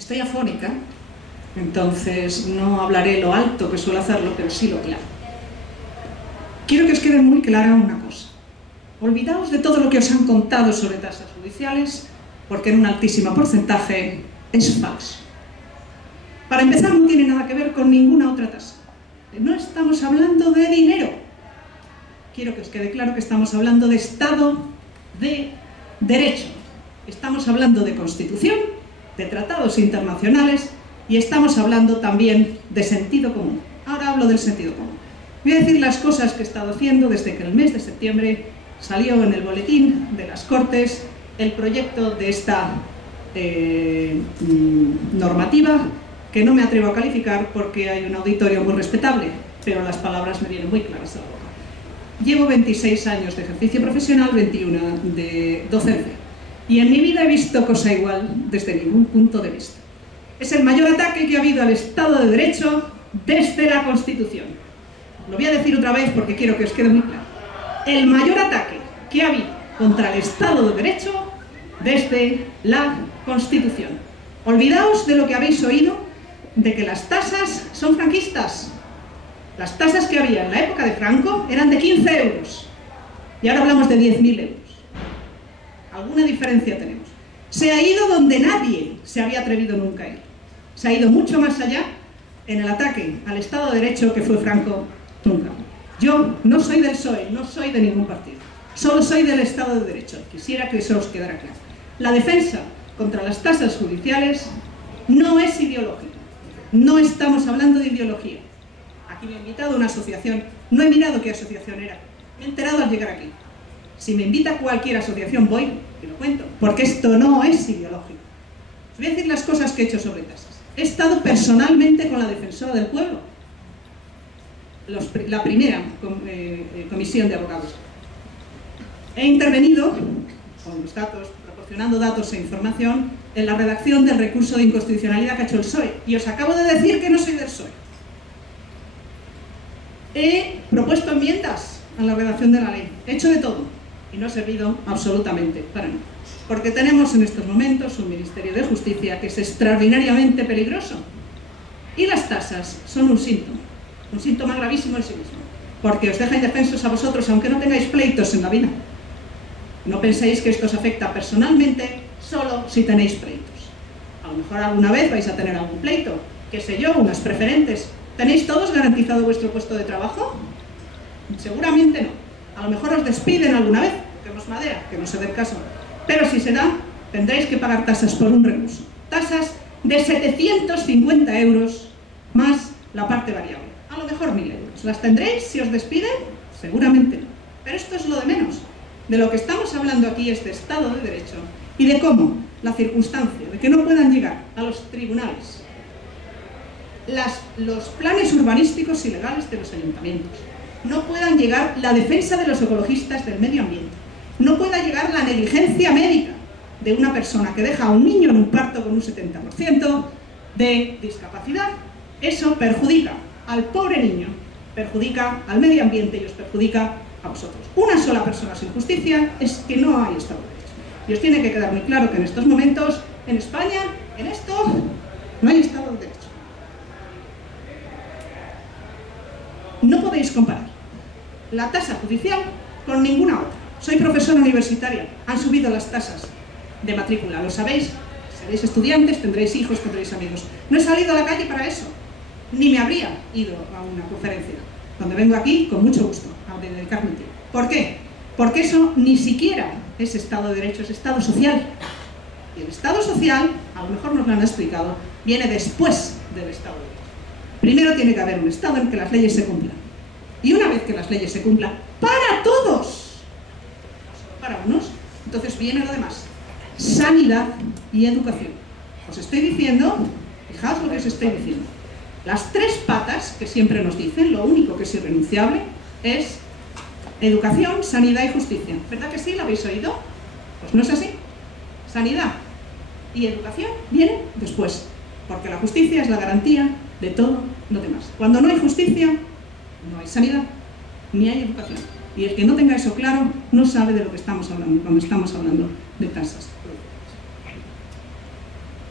Estoy afónica, entonces no hablaré lo alto que suelo hacerlo, pero sí lo claro. Quiero que os quede muy clara una cosa. Olvidaos de todo lo que os han contado sobre tasas judiciales, porque en un altísimo porcentaje es falso. Para empezar, no tiene nada que ver con ninguna otra tasa. No estamos hablando de dinero. Quiero que os quede claro que estamos hablando de Estado de Derecho. Estamos hablando de Constitución, de tratados internacionales y estamos hablando también de sentido común. Ahora hablo del sentido común. Voy a decir las cosas que he estado haciendo desde que el mes de septiembre salió en el boletín de las Cortes el proyecto de esta normativa, que no me atrevo a calificar porque hay un auditorio muy respetable, pero las palabras me vienen muy claras a la boca. Llevo 26 años de ejercicio profesional, 21 de docencia, y en mi vida he visto cosa igual desde ningún punto de vista. Es el mayor ataque que ha habido al Estado de Derecho desde la Constitución. Lo voy a decir otra vez porque quiero que os quede muy claro. El mayor ataque que ha habido contra el Estado de Derecho desde la Constitución. Olvidaos de lo que habéis oído, de que las tasas son franquistas. Las tasas que había en la época de Franco eran de 15 euros y ahora hablamos de 10.000 euros. Alguna diferencia tenemos. Se ha ido donde nadie se había atrevido nunca a ir. Se ha ido mucho más allá en el ataque al Estado de Derecho que fue Franco nunca. Yo no soy del PSOE, no soy de ningún partido. Solo soy del Estado de Derecho. Quisiera que eso os quedara claro. La defensa contra las tasas judiciales no es ideológica. No estamos hablando de ideología. Aquí me ha invitado una asociación. No he mirado qué asociación era. Me he enterado al llegar aquí. Si me invita cualquier asociación voy y lo cuento, porque esto no es ideológico. Os voy a decir las cosas que he hecho sobre tasas. He estado personalmente con la defensora del pueblo, la primera comisión de abogados. He intervenido con los datos, proporcionando datos e información en la redacción del recurso de inconstitucionalidad que ha hecho el PSOE. Y os acabo de decir que no soy del PSOE. He propuesto enmiendas a la redacción de la ley. He hecho de todo. Y no ha servido absolutamente para nada. Porque tenemos en estos momentos un Ministerio de Justicia que es extraordinariamente peligroso. Y las tasas son un síntoma gravísimo en sí mismo. Porque os deja indefensos a vosotros, aunque no tengáis pleitos en la vida. No penséis que esto os afecta personalmente solo si tenéis pleitos. A lo mejor alguna vez vais a tener algún pleito, qué sé yo, unas preferentes. ¿Tenéis todos garantizado vuestro puesto de trabajo? Seguramente no. A lo mejor os despiden alguna vez, toquemos madera, que no se dé el caso. Pero si se da, tendréis que pagar tasas por un recurso. Tasas de 750 euros más la parte variable. A lo mejor 1.000 euros. ¿Las tendréis si os despiden? Seguramente no. Pero esto es lo de menos. De lo que estamos hablando aquí es de Estado de Derecho y de cómo la circunstancia de que no puedan llegar a los tribunales los planes urbanísticos ilegales de los ayuntamientos, no puedan llegar la defensa de los ecologistas del medio ambiente, no pueda llegar la negligencia médica de una persona que deja a un niño en un parto con un 70% de discapacidad. Eso perjudica al pobre niño, perjudica al medio ambiente y os perjudica a vosotros. Una sola persona sin justicia es que no hay Estado de Derecho. Y os tiene que quedar muy claro que en estos momentos, en España, en esto, no hay Estado de Derecho. No podéis comparar la tasa judicial con ninguna otra. Soy profesora universitaria, han subido las tasas de matrícula, lo sabéis, seréis estudiantes, tendréis hijos, tendréis amigos. No he salido a la calle para eso, ni me habría ido a una conferencia, donde vengo aquí con mucho gusto a dedicarme tiempo. ¿Por qué? Porque eso ni siquiera es Estado de Derecho, es Estado social. Y el Estado social, a lo mejor nos lo han explicado, viene después del Estado de Derecho. Primero tiene que haber un Estado en que las leyes se cumplan. Y una vez que las leyes se cumplan, para todos, no solo para unos, entonces viene lo demás. Sanidad y educación. Os estoy diciendo, fijaos lo que os estoy diciendo. Las tres patas que siempre nos dicen, lo único que es irrenunciable, es educación, sanidad y justicia. ¿Verdad que sí? ¿Lo habéis oído? Pues no es así. Sanidad y educación vienen después, porque la justicia es la garantía de todo lo demás. Cuando no hay justicia, no hay sanidad, ni hay educación. Y el que no tenga eso claro, no sabe de lo que estamos hablando cuando estamos hablando de tasas.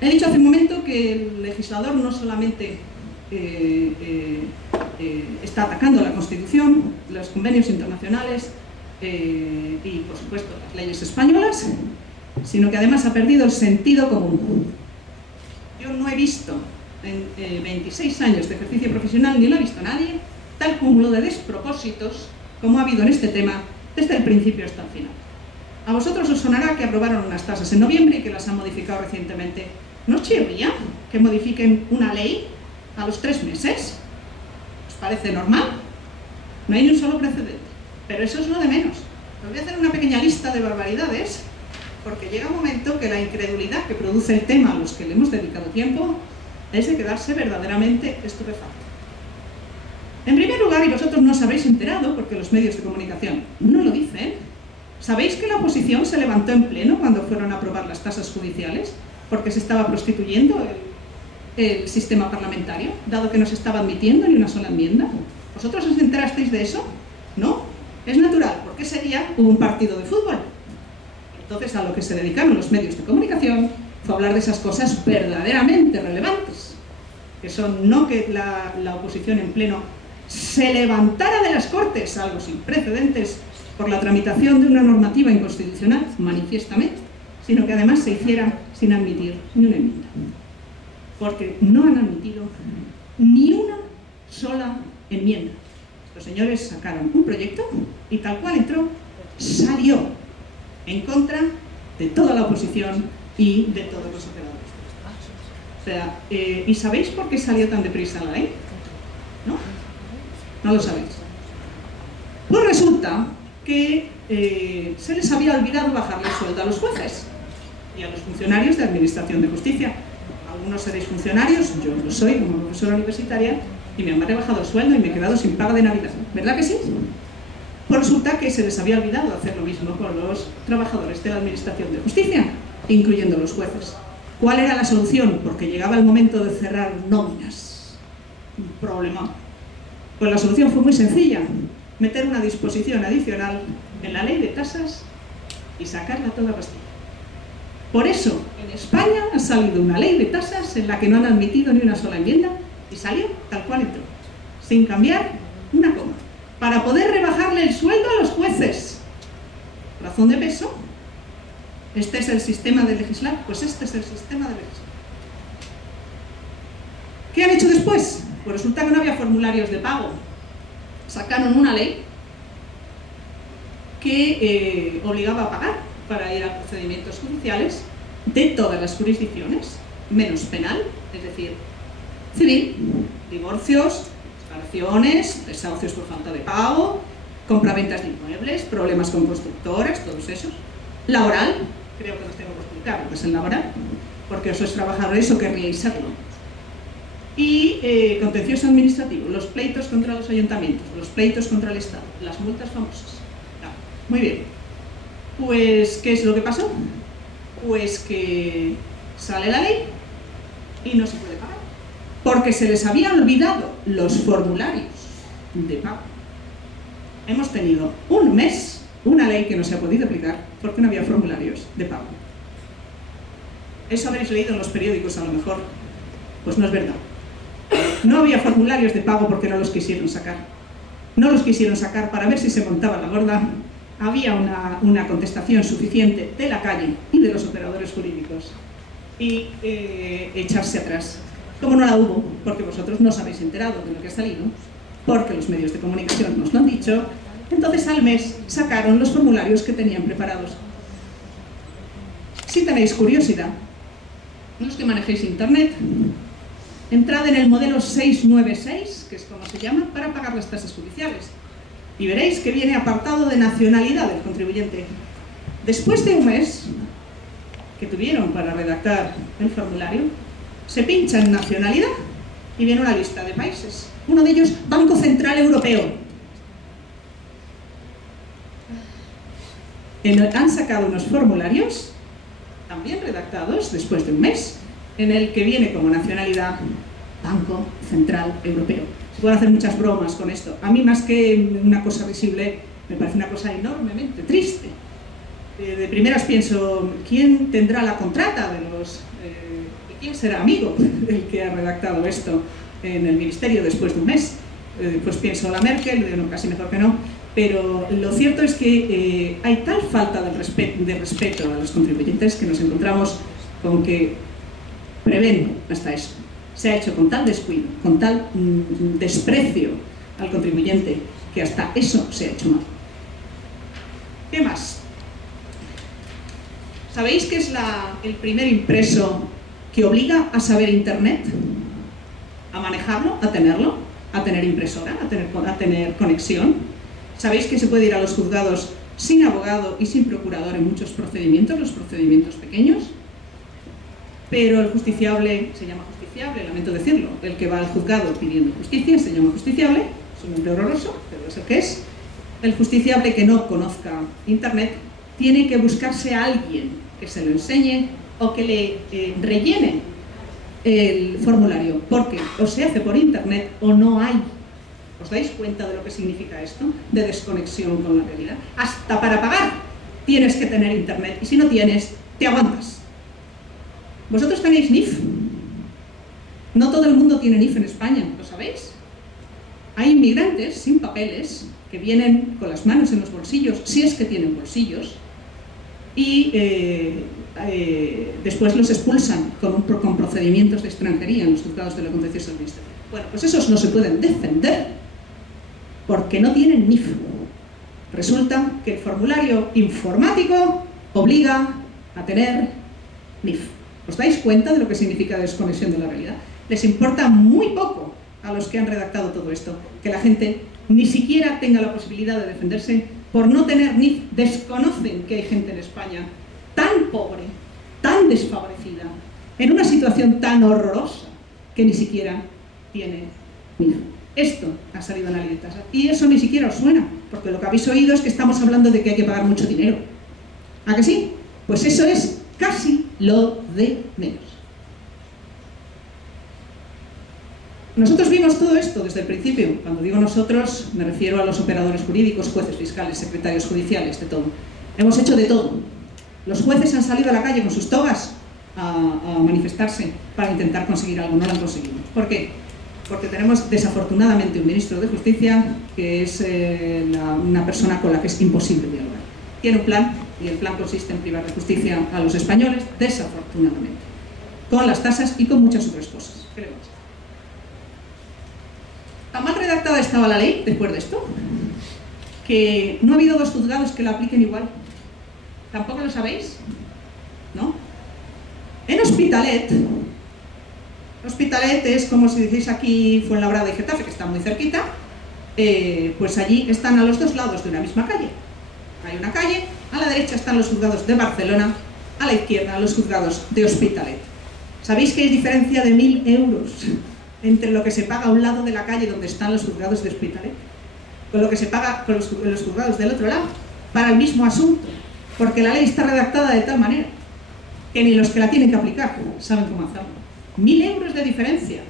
He dicho hace un momento que el legislador no solamente está atacando la Constitución, los convenios internacionales y, por supuesto, las leyes españolas, sino que además ha perdido el sentido común. Yo no he visto en 26 años de ejercicio profesional, ni lo ha visto nadie, tal cúmulo de despropósitos como ha habido en este tema desde el principio hasta el final. A vosotros os sonará que aprobaron unas tasas en noviembre y que las han modificado recientemente. ¿No os chirría que modifiquen una ley a los 3 meses? ¿Os parece normal? No hay ni un solo precedente. Pero eso es lo de menos. Os voy a hacer una pequeña lista de barbaridades, porque llega un momento que la incredulidad que produce el tema a los que le hemos dedicado tiempo es de quedarse verdaderamente estupefacto. En primer lugar, y vosotros no os habéis enterado porque los medios de comunicación no lo dicen, ¿sabéis que la oposición se levantó en pleno cuando fueron a aprobar las tasas judiciales? Porque se estaba prostituyendo el sistema parlamentario, dado que no se estaba admitiendo ni una sola enmienda. ¿Vosotros os enterasteis de eso? No, es natural, porque ese día hubo un partido de fútbol. Entonces, a lo que se dedicaron los medios de comunicación fue hablar de esas cosas verdaderamente relevantes, que son no que la oposición en pleno se levantara de las Cortes, algo sin precedentes, por la tramitación de una normativa inconstitucional, manifiestamente, sino que además se hiciera sin admitir ni una enmienda. Porque no han admitido ni una sola enmienda. Estos señores sacaron un proyecto y tal cual entró, salió en contra de toda la oposición y de todos los operadores. O sea, ¿y sabéis por qué salió tan deprisa la ley? ¿No? No lo sabéis. Pues resulta que se les había olvidado bajarle el sueldo a los jueces y a los funcionarios de Administración de Justicia. Algunos seréis funcionarios, yo lo soy como profesora universitaria, y me han rebajado el sueldo y me he quedado sin paga de Navidad. ¿Verdad que sí? Pues resulta que se les había olvidado hacer lo mismo con los trabajadores de la Administración de Justicia, incluyendo los jueces. ¿Cuál era la solución? Porque llegaba el momento de cerrar nóminas. Un problema. Pues la solución fue muy sencilla: meter una disposición adicional en la ley de tasas y sacarla toda pastilla. Por eso, en España ha salido una ley de tasas en la que no han admitido ni una sola enmienda y salió tal cual entró, sin cambiar una coma, para poder rebajarle el sueldo a los jueces. ¿Razón de peso? ¿Este es el sistema de legislar? Pues este es el sistema de legislar. ¿Qué han hecho después? Pues resulta que no había formularios de pago. Sacaron una ley que obligaba a pagar para ir a procedimientos judiciales de todas las jurisdicciones, menos penal, es decir, civil, divorcios, separaciones, desahucios por falta de pago, compraventas de inmuebles, problemas con constructoras, todos esos. Laboral, creo que os tengo que explicar lo que es el laboral, porque os sois trabajadores o querríais serlo. Y contencioso administrativo, los pleitos contra los ayuntamientos, los pleitos contra el Estado, las multas famosas. Muy bien. Pues, ¿qué es lo que pasó? Pues que sale la ley y no se puede pagar, porque se les habían olvidado los formularios de pago. Hemos tenido un mes una ley que no se ha podido aplicar porque no había formularios de pago. Eso habréis leído en los periódicos a lo mejor. Pues no es verdad. No había formularios de pago porque no los quisieron sacar. No los quisieron sacar para ver si se montaba la gorda. Había una contestación suficiente de la calle y de los operadores jurídicos y echarse atrás. Como no la hubo, porque vosotros no os habéis enterado de lo que ha salido, porque los medios de comunicación nos lo han dicho, entonces al mes sacaron los formularios que tenían preparados. Si tenéis curiosidad, los que manejéis internet, entrad en el modelo 696, que es como se llama, para pagar las tasas judiciales. Y veréis que viene apartado de nacionalidad del contribuyente. Después de un mes que tuvieron para redactar el formulario, se pincha en nacionalidad y viene una lista de países. Uno de ellos, Banco Central Europeo. Han sacado unos formularios, también redactados después de un mes, en el que viene como nacionalidad Banco Central Europeo. Se pueden hacer muchas bromas con esto. A mí, más que una cosa visible, me parece una cosa enormemente triste. De primeras pienso, ¿quién tendrá la contrata de los ¿quién será amigo el que ha redactado esto en el Ministerio después de un mes? Pues pienso la Merkel, no, casi mejor que no, pero lo cierto es que hay tal falta de respeto a los contribuyentes que nos encontramos con que prevén hasta eso. Se ha hecho con tal descuido, con tal desprecio al contribuyente, que hasta eso se ha hecho mal. ¿Qué más? ¿Sabéis qué es el primer impreso que obliga a saber Internet? ¿A manejarlo? ¿A tenerlo? ¿A tener impresora? ¿A tener conexión? ¿Sabéis que se puede ir a los juzgados sin abogado y sin procurador en muchos procedimientos, los procedimientos pequeños? Pero el justiciable se llama justiciable, lamento decirlo. El que va al juzgado pidiendo justicia se llama justiciable, es un nombre horroroso, pero es el que es. El justiciable que no conozca Internet tiene que buscarse a alguien que se lo enseñe o que le rellene el formulario, porque o se hace por Internet o no hay. ¿Os dais cuenta de lo que significa esto? De desconexión con la realidad. Hasta para pagar tienes que tener Internet, y si no tienes, te aguantas. ¿Vosotros tenéis NIF? No todo el mundo tiene NIF en España, ¿lo sabéis? Hay inmigrantes sin papeles que vienen con las manos en los bolsillos, si es que tienen bolsillos, y después los expulsan con procedimientos de extranjería en los juzgados de la contencioso administrativa. Bueno, pues esos no se pueden defender porque no tienen NIF. Resulta que el formulario informático obliga a tener NIF. ¿Os dais cuenta de lo que significa desconexión de la realidad? Les importa muy poco a los que han redactado todo esto que la gente ni siquiera tenga la posibilidad de defenderse por no tener NIF. Desconocen que hay gente en España tan pobre, tan desfavorecida, en una situación tan horrorosa, que ni siquiera tiene NIF. Esto ha salido en la ley de tasas. Y eso ni siquiera os suena, porque lo que habéis oído es que estamos hablando de que hay que pagar mucho dinero. ¿A que sí? Pues eso es casi lo de menos. Nosotros vimos todo esto desde el principio. Cuando digo nosotros, me refiero a los operadores jurídicos, jueces, fiscales, secretarios judiciales, de todo. Hemos hecho de todo. Los jueces han salido a la calle con sus togas a manifestarse para intentar conseguir algo. No lo han conseguido. ¿Por qué? Porque tenemos desafortunadamente un ministro de Justicia que es una persona con la que es imposible dialogar. Tiene un plan, y el plan consiste en privar de justicia a los españoles, desafortunadamente, con las tasas y con muchas otras cosas. ¿Qué le vamos a hacer? Tan mal redactada estaba la ley, después de esto, que no ha habido dos juzgados que la apliquen igual. ¿Tampoco lo sabéis? ¿No? En Hospitalet es como si decís aquí Fuenlabrada y Getafe, que están muy cerquita, pues allí están a los dos lados de una misma calle. Hay una calle, a la derecha están los juzgados de Barcelona, a la izquierda los juzgados de Hospitalet. ¿Sabéis que hay diferencia de 1.000 euros entre lo que se paga a un lado de la calle donde están los juzgados de Hospitalet con lo que se paga con los juzgados del otro lado, para el mismo asunto? Porque la ley está redactada de tal manera que ni los que la tienen que aplicar saben cómo hacerlo. 1.000 euros de diferencia.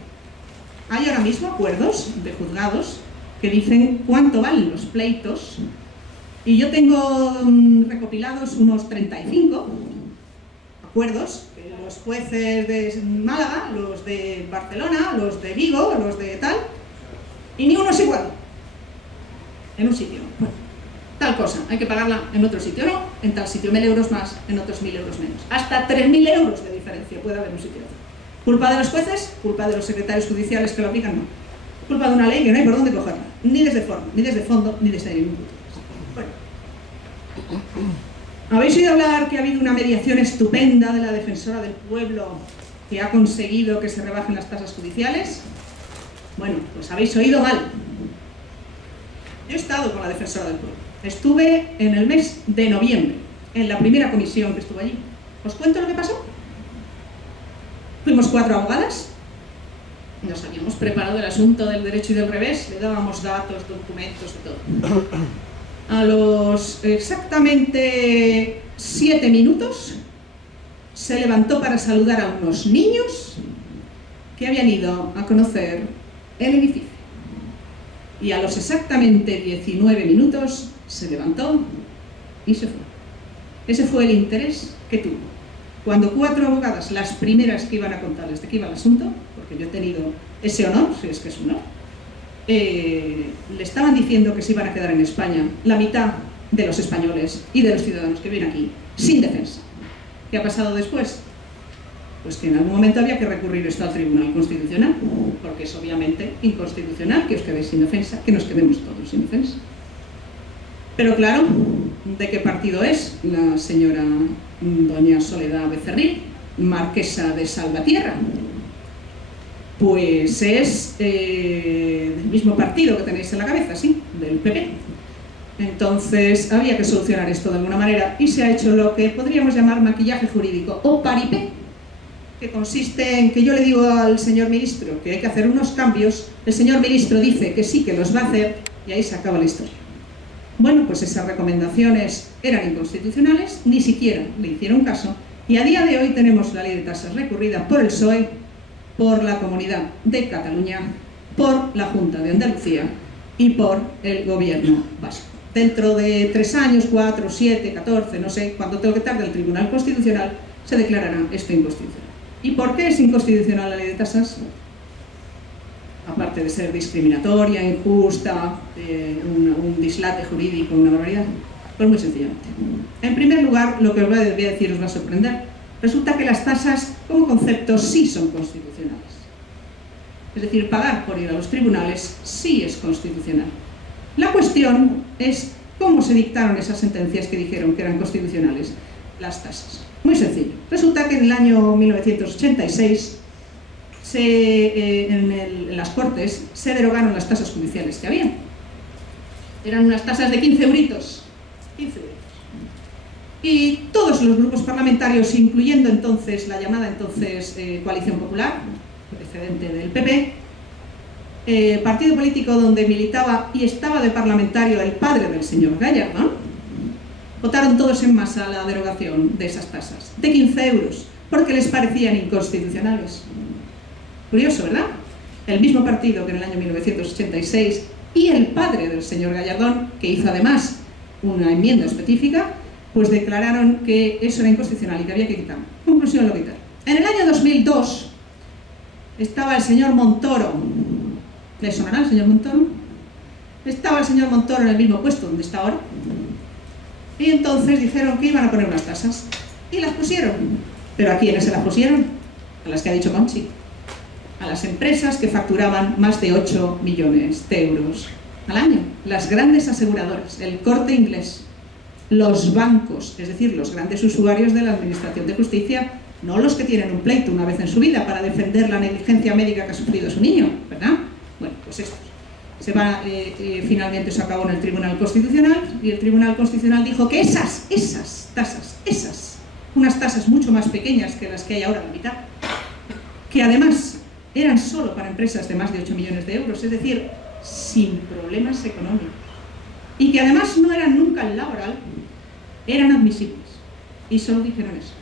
Hay ahora mismo acuerdos de juzgados que dicen cuánto valen los pleitos, y yo tengo recopilados unos 35 acuerdos, que los jueces de Málaga, los de Barcelona, los de Vigo, los de tal, y ni uno es igual en un sitio. Bueno, tal cosa, hay que pagarla en otro sitio, no, en tal sitio 1.000 euros más, en otros 1.000 euros menos. Hasta 3.000 euros de diferencia puede haber en un sitio. ¿Culpa de los jueces? ¿Culpa de los secretarios judiciales que lo aplican? No. Culpa de una ley que no hay por dónde cogerla, ni desde forma, ni desde fondo, ni desde ningún punto. Bueno. ¿Habéis oído hablar que ha habido una mediación estupenda de la defensora del pueblo que ha conseguido que se rebajen las tasas judiciales? Bueno, pues habéis oído mal. Yo he estado con la defensora del pueblo. Estuve en el mes de noviembre, en la primera comisión que estuve allí. ¿Os cuento lo que pasó? Fuimos 4 abogadas, nos habíamos preparado el asunto del derecho y del revés, le dábamos datos, documentos, de todo. A los exactamente 7 minutos se levantó para saludar a unos niños que habían ido a conocer el edificio. Y a los exactamente 19 minutos se levantó y se fue. Ese fue el interés que tuvo. cuando 4 abogadas, las primeras que iban a contarles de qué iba el asunto, porque yo he tenido ese honor, si es que es un honor, le estaban diciendo que se iban a quedar en España la mitad de los españoles y de los ciudadanos que viven aquí, sin defensa. ¿Qué ha pasado después? Pues que en algún momento había que recurrir esto al Tribunal Constitucional, porque es obviamente inconstitucional que os quedéis sin defensa, que nos quedemos todos sin defensa. Pero claro, ¿de qué partido es la señora doña Soledad Becerril, marquesa de Salvatierra? Pues es del mismo partido que tenéis en la cabeza, sí, del PP. Entonces había que solucionar esto de alguna manera y se ha hecho lo que podríamos llamar maquillaje jurídico o paripé, que consiste en que yo le digo al señor ministro que hay que hacer unos cambios, el señor ministro dice que sí, que los va a hacer y ahí se acaba la historia. Bueno, pues esas recomendaciones eran inconstitucionales, ni siquiera le hicieron caso y a día de hoy tenemos la ley de tasas recurrida por el PSOE, por la Comunidad de Cataluña, por la Junta de Andalucía y por el Gobierno vasco. Dentro de 3 años, 4, 7, 14, no sé cuánto tengo que tarde el Tribunal Constitucional, se declarará esto inconstitucional. ¿Y por qué es inconstitucional la ley de tasas? Aparte de ser discriminatoria, injusta, un dislate jurídico, una barbaridad. Pues muy sencillamente. En primer lugar, lo que os voy a decir os va a sorprender. Resulta que las tasas, como concepto, sí son constitucionales. Es decir, pagar por ir a los tribunales sí es constitucional. La cuestión es cómo se dictaron esas sentencias que dijeron que eran constitucionales las tasas. Muy sencillo. Resulta que en el año 1986 en las Cortes se derogaron las tasas judiciales que había. Eran unas tasas de 15 euritos. 15 euros. Y todos los grupos parlamentarios, incluyendo entonces la llamada Coalición Popular, precedente del PP, partido político donde militaba y estaba de parlamentario el padre del señor Gallardón, votaron todos en masa la derogación de esas tasas, de 15 euros, porque les parecían inconstitucionales. Curioso, ¿verdad? El mismo partido que en el año 1986 y el padre del señor Gallardón, que hizo además una enmienda específica, pues declararon que eso era inconstitucional y que había que quitarlo. Conclusión, lo quitaron. En el año 2002 estaba el señor Montoro. ¿Le sonará el señor Montoro? Estaba el señor Montoro en el mismo puesto donde está ahora. Y entonces dijeron que iban a poner unas tasas. Y las pusieron. ¿Pero a quiénes se las pusieron? A las que ha dicho Conchi. A las empresas que facturaban más de 8 millones de euros al año. Las grandes aseguradoras, el Corte Inglés, los bancos, es decir, los grandes usuarios de la Administración de Justicia, no los que tienen un pleito una vez en su vida para defender la negligencia médica que ha sufrido su niño, ¿verdad? Bueno, pues estos. Finalmente se acabó en el Tribunal Constitucional y el Tribunal Constitucional dijo que esas tasas, unas tasas mucho más pequeñas que las que hay ahora, la mitad, que además eran solo para empresas de más de 8 millones de euros, es decir, sin problemas económicos, y que además no eran nunca el laboral, eran admisibles. Y solo dijeron eso.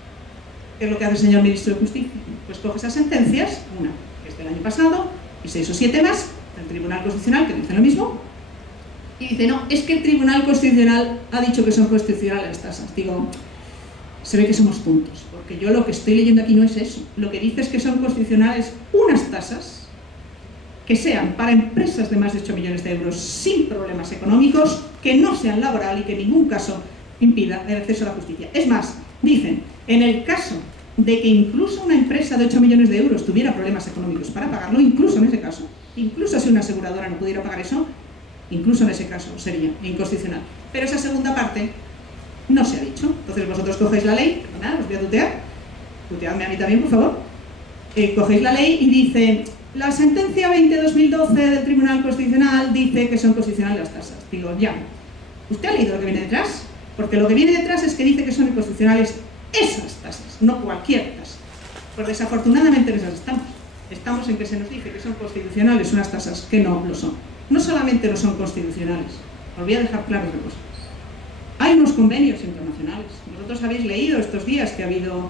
¿Qué es lo que hace el señor Ministro de Justicia? Pues coge esas sentencias, una que es del año pasado, y 6 o 7 más, del Tribunal Constitucional, que dicen lo mismo, y dice, no, es que el Tribunal Constitucional ha dicho que son constitucionales las tasas. Digo, se ve que somos tontos, porque yo lo que estoy leyendo aquí no es eso. Lo que dice es que son constitucionales unas tasas que sean para empresas de más de 8 millones de euros sin problemas económicos, que no sean laboral y que en ningún caso impida el acceso a la justicia. Es más, dicen, en el caso de que incluso una empresa de 8 millones de euros tuviera problemas económicos para pagarlo, incluso en ese caso, incluso si una aseguradora no pudiera pagar eso, incluso en ese caso sería inconstitucional. Pero esa segunda parte no se ha dicho. Entonces vosotros cogéis la ley, nada, os voy a tuteadme a mí también, por favor, cogéis la ley y dice, la sentencia 20-2012 del Tribunal Constitucional dice que son constitucionales las tasas. Digo, ya, ¿usted ha leído lo que viene detrás? Porque lo que viene detrás es que dice que son inconstitucionales esas tasas, no cualquier tasa. Pues desafortunadamente en esas estamos. Estamos en que se nos dice que son constitucionales unas tasas que no lo son. No solamente no son constitucionales, os voy a dejar claro otra cosa. Hay unos convenios internacionales. Vosotros habéis leído estos días que ha habido,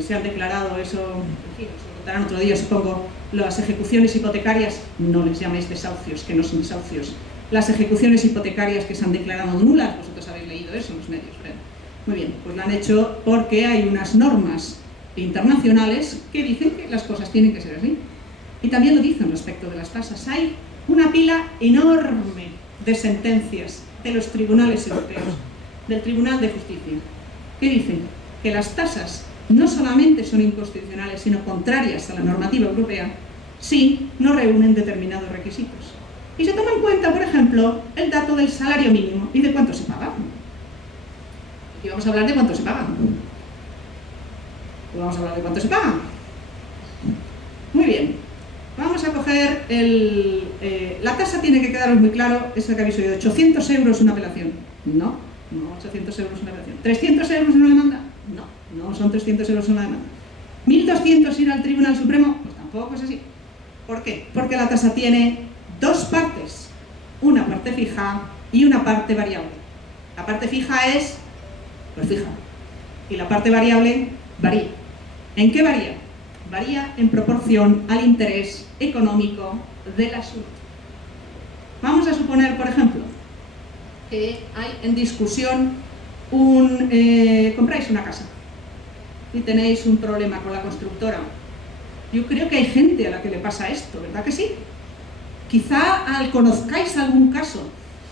se han declarado eso, en fin, se contarán otro día supongo, las ejecuciones hipotecarias, no les llaméis desahucios, que no son desahucios, las ejecuciones hipotecarias que se han declarado nulas, vosotros habéis leído eso en los medios, ¿verdad? Muy bien, pues lo han hecho porque hay unas normas internacionales que dicen que las cosas tienen que ser así. Y también lo dicen respecto de las tasas. Hay una pila enorme de sentencias de los tribunales europeos, del Tribunal de Justicia, que dicen que las tasas no solamente son inconstitucionales, sino contrarias a la normativa europea, si no reúnen determinados requisitos. Y se toma en cuenta, por ejemplo, el dato del salario mínimo y de cuánto se paga. Y vamos a hablar de cuánto se paga. Vamos a hablar de cuánto se paga. Muy bien. Vamos a coger la tasa tiene que quedaros muy claro, eso que habéis oído, 800 euros una apelación. No, 800 euros una apelación. ¿300 euros una demanda? No son 300 euros una demanda. ¿1.200 ir al Tribunal Supremo? Pues tampoco es así. ¿Por qué? Porque la tasa tiene dos partes, una parte fija y una parte variable. La parte fija es, pues fija, y la parte variable varía. ¿En qué varía? Varía en proporción al interés económico del asunto. Vamos a suponer, por ejemplo, que hay en discusión compráis una casa y tenéis un problema con la constructora. Yo creo que hay gente a la que le pasa esto, ¿verdad que sí? Quizá conozcáis algún caso,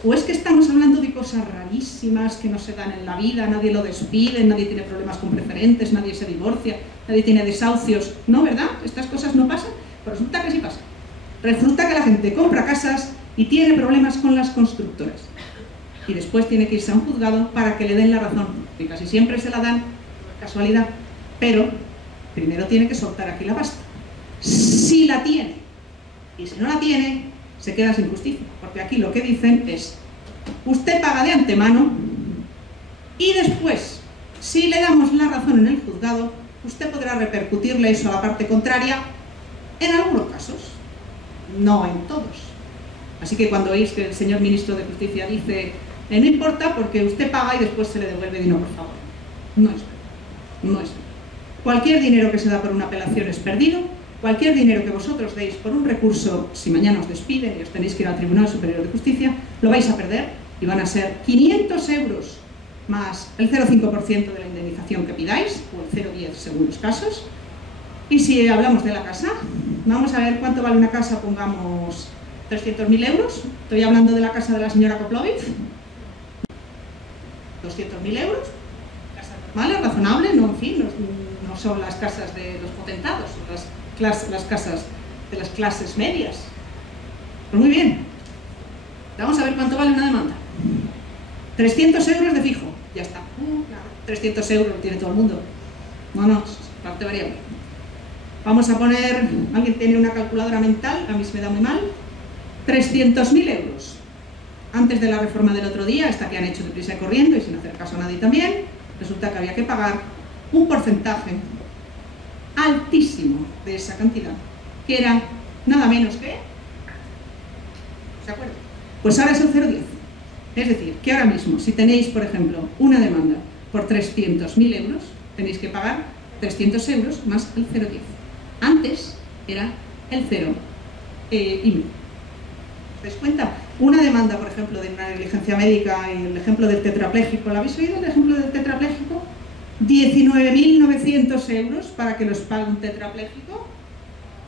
o es que estamos hablando de cosas rarísimas que no se dan en la vida, nadie lo despide, nadie tiene problemas con preferentes, nadie se divorcia, nadie tiene desahucios, ¿no, verdad? ¿Estas cosas no pasan? Pues resulta que sí pasa. Resulta que la gente compra casas y tiene problemas con las constructoras. Y después tiene que irse a un juzgado para que le den la razón. Y casi siempre se la dan, casualidad. Pero primero tiene que soltar aquí la pasta. Si la tiene. Y si no la tiene, se queda sin justicia. Porque aquí lo que dicen es, usted paga de antemano y después, si le damos la razón en el juzgado, usted podrá repercutirle eso a la parte contraria en algunos casos, no en todos. Así que cuando oís que el señor ministro de Justicia dice, no importa porque usted paga y después se le devuelve dinero, por favor. No es verdad. No es verdad. Cualquier dinero que se da por una apelación es perdido. Cualquier dinero que vosotros deis por un recurso, si mañana os despiden y os tenéis que ir al Tribunal Superior de Justicia, lo vais a perder y van a ser 500 euros más el 0,5% de la indemnización que pidáis, o el 0,10 según los casos. Y si hablamos de la casa, vamos a ver cuánto vale una casa, pongamos 300.000 euros. Estoy hablando de la casa de la señora Koplovich. 200.000 euros. Casas normales, razonables, no, en fin, no son las casas de los potentados, son las casas de las clases medias. Pues muy bien. Vamos a ver cuánto vale una demanda. 300 euros de fijo. Ya está. Claro. 300 euros lo tiene todo el mundo. No, parte variable. Vamos a poner, alguien tiene una calculadora mental, a mí se me da muy mal. 300.000 euros. Antes de la reforma del otro día, esta que han hecho deprisa y corriendo y sin hacer caso a nadie también, resulta que había que pagar un porcentaje altísimo de esa cantidad, que era nada menos que... ¿Se acuerdan? Pues ahora es el 0,10. Es decir, que ahora mismo, si tenéis, por ejemplo, una demanda por 300.000 euros, tenéis que pagar 300 euros más el 0,10. Antes era el 0,5. ¿Os dais cuenta? Una demanda, por ejemplo, de una negligencia médica y el ejemplo del tetrapléjico, ¿lo habéis oído el ejemplo del tetrapléjico? 19.900 euros para que los pague un tetrapléjico.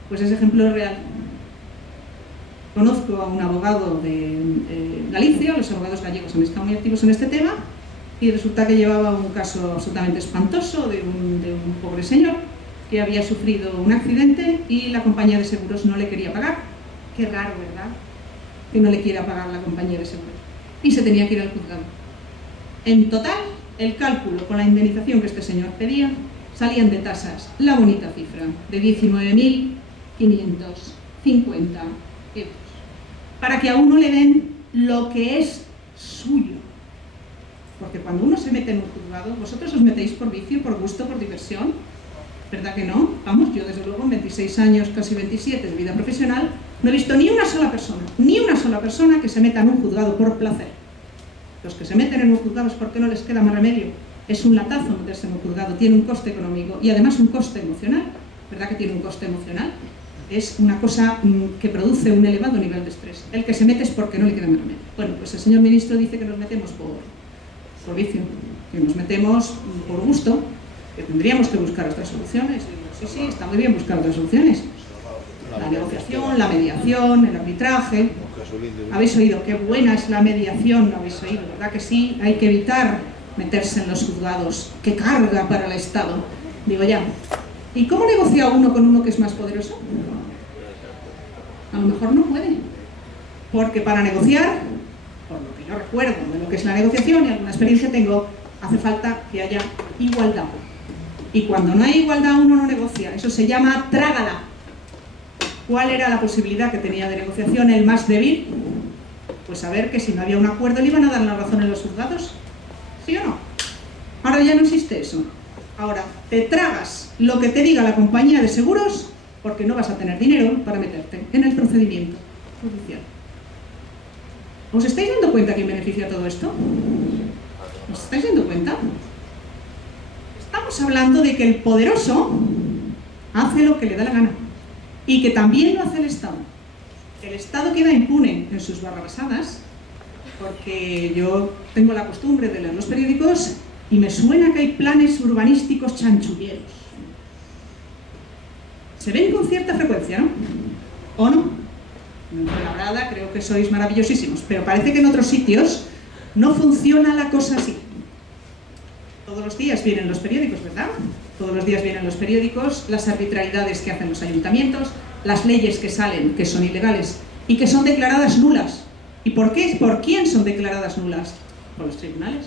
Pues ese ejemplo es real. Conozco a un abogado de Galicia, los abogados gallegos han estado muy activos en este tema, y resulta que llevaba un caso absolutamente espantoso de un pobre señor que había sufrido un accidente y la compañía de seguros no le quería pagar. Qué raro, ¿verdad? Que no le quiera pagar la compañía de seguros. Y se tenía que ir al juzgado. En total, el cálculo con la indemnización que este señor pedía, salían de tasas la bonita cifra de 19.550 euros. Para que a uno le den lo que es suyo. Porque cuando uno se mete en un juzgado, vosotros os metéis por vicio, por gusto, por diversión, ¿verdad que no? Vamos, yo desde luego en 26 años, casi 27 de vida profesional, no he visto ni una sola persona que se meta en un juzgado por placer. Los que se meten en un juzgado es porque no les queda más remedio. Es un latazo meterse en un juzgado, tiene un coste económico y además un coste emocional. ¿Verdad que tiene un coste emocional? Es una cosa que produce un elevado nivel de estrés. El que se mete es porque no le queda más remedio. Bueno, pues el señor ministro dice que nos metemos por vicio, que nos metemos por gusto, que tendríamos que buscar otras soluciones. Y digo, sí, está muy bien buscar otras soluciones. La negociación, la mediación, el arbitraje. ¿Habéis oído qué buena es la mediación? ¿Habéis oído? ¿Verdad que sí? Hay que evitar meterse en los juzgados. ¡Qué carga para el Estado! Digo ya. ¿Y cómo negocia uno con uno que es más poderoso? A lo mejor no puede. Porque para negociar, por lo que yo recuerdo de lo que es la negociación y alguna experiencia tengo, hace falta que haya igualdad. Y cuando no hay igualdad uno no negocia. Eso se llama trágala. ¿Cuál era la posibilidad que tenía de negociación el más débil? Pues saber que si no había un acuerdo le iban a dar la razón en los juzgados. ¿Sí o no? Ahora ya no existe eso. Ahora te tragas lo que te diga la compañía de seguros porque no vas a tener dinero para meterte en el procedimiento judicial. ¿Os estáis dando cuenta quién beneficia todo esto? ¿Os estáis dando cuenta? Estamos hablando de que el poderoso hace lo que le da la gana. Y que también lo hace el Estado. El Estado queda impune en sus barrabasadas, porque yo tengo la costumbre de leer los periódicos y me suena que hay planes urbanísticos chanchulleros. Se ven con cierta frecuencia, ¿no? ¿O no? En Fuenlabrada creo que sois maravillosísimos, pero parece que en otros sitios no funciona la cosa así. Todos los días vienen los periódicos, ¿verdad? Todos los días vienen los periódicos, las arbitrariedades que hacen los ayuntamientos, las leyes que salen, que son ilegales y que son declaradas nulas. ¿Y por qué? ¿Por quién son declaradas nulas? Por los tribunales.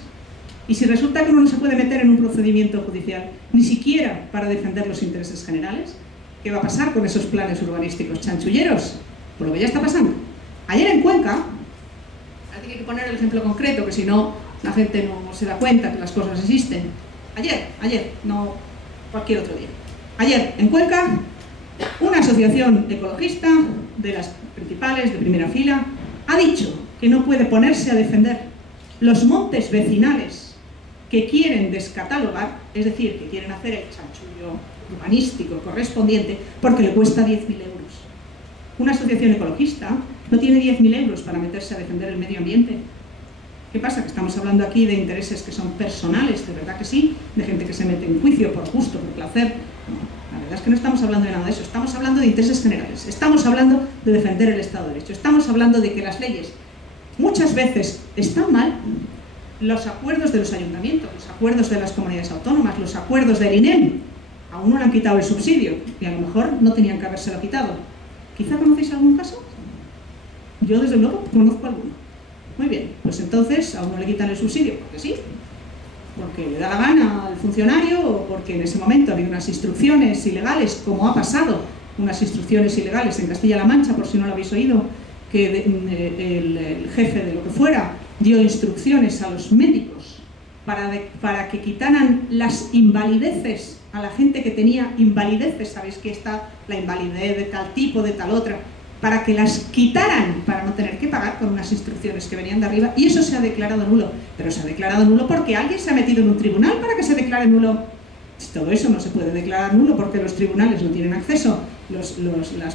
Y si resulta que uno no se puede meter en un procedimiento judicial, ni siquiera para defender los intereses generales, ¿qué va a pasar con esos planes urbanísticos chanchulleros? Pues lo que ya está pasando. Ayer en Cuenca, hay que poner el ejemplo concreto, que si no la gente no se da cuenta que las cosas existen. Ayer, no cualquier otro día. Ayer, en Cuenca, una asociación ecologista de las principales, de primera fila, ha dicho que no puede ponerse a defender los montes vecinales que quieren descatalogar, es decir, que quieren hacer el chanchullo urbanístico correspondiente, porque le cuesta 10.000 euros. Una asociación ecologista no tiene 10.000 euros para meterse a defender el medio ambiente. ¿Qué pasa? Que estamos hablando aquí de intereses que son personales, de verdad que sí, de gente que se mete en juicio por gusto, por placer. No, la verdad es que no estamos hablando de nada de eso, estamos hablando de intereses generales, estamos hablando de defender el Estado de Derecho, estamos hablando de que las leyes muchas veces están mal, los acuerdos de los ayuntamientos, los acuerdos de las comunidades autónomas, los acuerdos del INEM, a uno le han quitado el subsidio y a lo mejor no tenían que habérselo quitado. ¿Quizá conocéis algún caso? Yo desde luego conozco alguno. Muy bien, pues entonces a uno le quitan el subsidio porque sí, porque le da la gana al funcionario o porque en ese momento ha habido unas instrucciones ilegales, como ha pasado, unas instrucciones ilegales en Castilla-La Mancha, por si no lo habéis oído, que el jefe de lo que fuera dio instrucciones a los médicos para que quitaran las invalideces a la gente que tenía invalideces, sabéis que está la invalidez de tal tipo, de tal otra, para que las quitaran, para no tener que pagar con unas instrucciones que venían de arriba, y eso se ha declarado nulo. Pero se ha declarado nulo porque alguien se ha metido en un tribunal para que se declare nulo. Todo eso no se puede declarar nulo porque los tribunales no tienen acceso,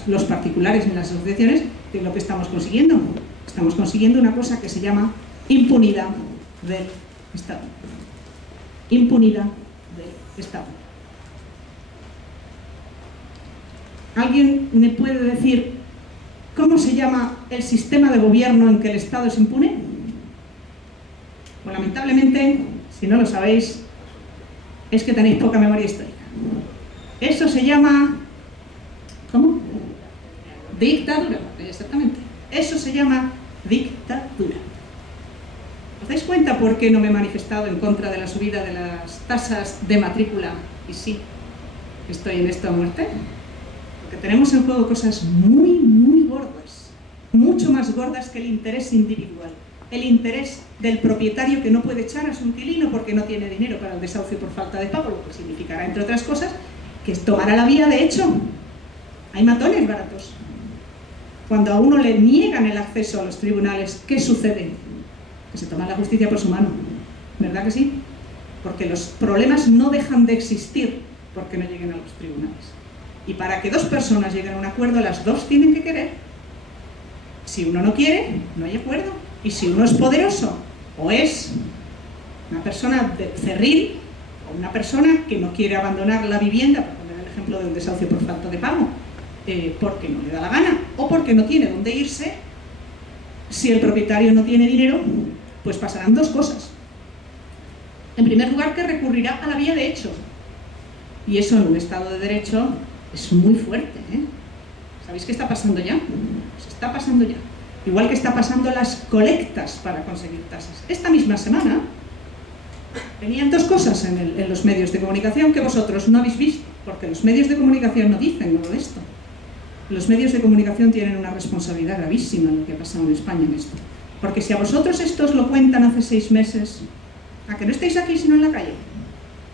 los particulares ni las asociaciones, que es lo que estamos consiguiendo. Estamos consiguiendo una cosa que se llama impunidad del Estado. Impunidad del Estado. ¿Alguien me puede decir cómo se llama el sistema de gobierno en que el Estado es impune? Pues lamentablemente, si no lo sabéis, es que tenéis poca memoria histórica. Eso se llama... ¿cómo? Dictadura, exactamente. Eso se llama dictadura. ¿Os dais cuenta por qué no me he manifestado en contra de la subida de las tasas de matrícula? Y sí, estoy en esto a muerte. Porque tenemos en juego cosas muy, muy gordas, mucho más gordas que el interés individual, el interés del propietario que no puede echar a su inquilino porque no tiene dinero para el desahucio por falta de pago, lo que significará, entre otras cosas, que tomará la vía de hecho. Hay matones baratos. Cuando a uno le niegan el acceso a los tribunales, ¿qué sucede? Que se toma la justicia por su mano, ¿verdad que sí? Porque los problemas no dejan de existir porque no lleguen a los tribunales. Y para que dos personas lleguen a un acuerdo, las dos tienen que querer. Si uno no quiere, no hay acuerdo. Y si uno es poderoso o es una persona cerril, O una persona que no quiere abandonar la vivienda, por poner el ejemplo de un desahucio por falta de pago, porque no le da la gana o porque no tiene dónde irse. Si el propietario no tiene dinero, pues pasarán dos cosas. En primer lugar, que recurrirá a la vía de hecho. Y eso en un Estado de Derecho es muy fuerte, ¿eh? ¿Sabéis qué está pasando ya? Pues está pasando ya. Igual que está pasando las colectas para conseguir tasas. Esta misma semana venían dos cosas en los medios de comunicación que vosotros no habéis visto, porque los medios de comunicación no dicen nada de esto. Los medios de comunicación tienen una responsabilidad gravísima en lo que ha pasado en España en esto. Porque si a vosotros esto os lo cuentan hace 6 meses, ¿a que no estáis aquí sino en la calle?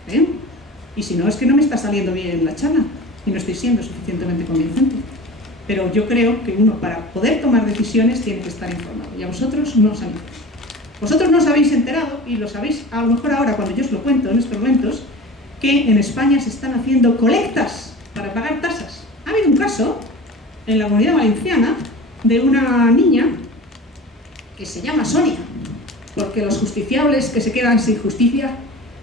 ¿Eh? Y si no, es que no me está saliendo bien la charla y no estoy siendo suficientemente convincente. Pero yo creo que uno, para poder tomar decisiones, tiene que estar informado. Y a vosotros no os han enterado. Vosotros no os habéis enterado, y lo sabéis a lo mejor ahora cuando yo os lo cuento en estos momentos, que en España se están haciendo colectas para pagar tasas. Ha habido un caso en la Comunidad Valenciana de una niña que se llama Sonia, porque los justiciables que se quedan sin justicia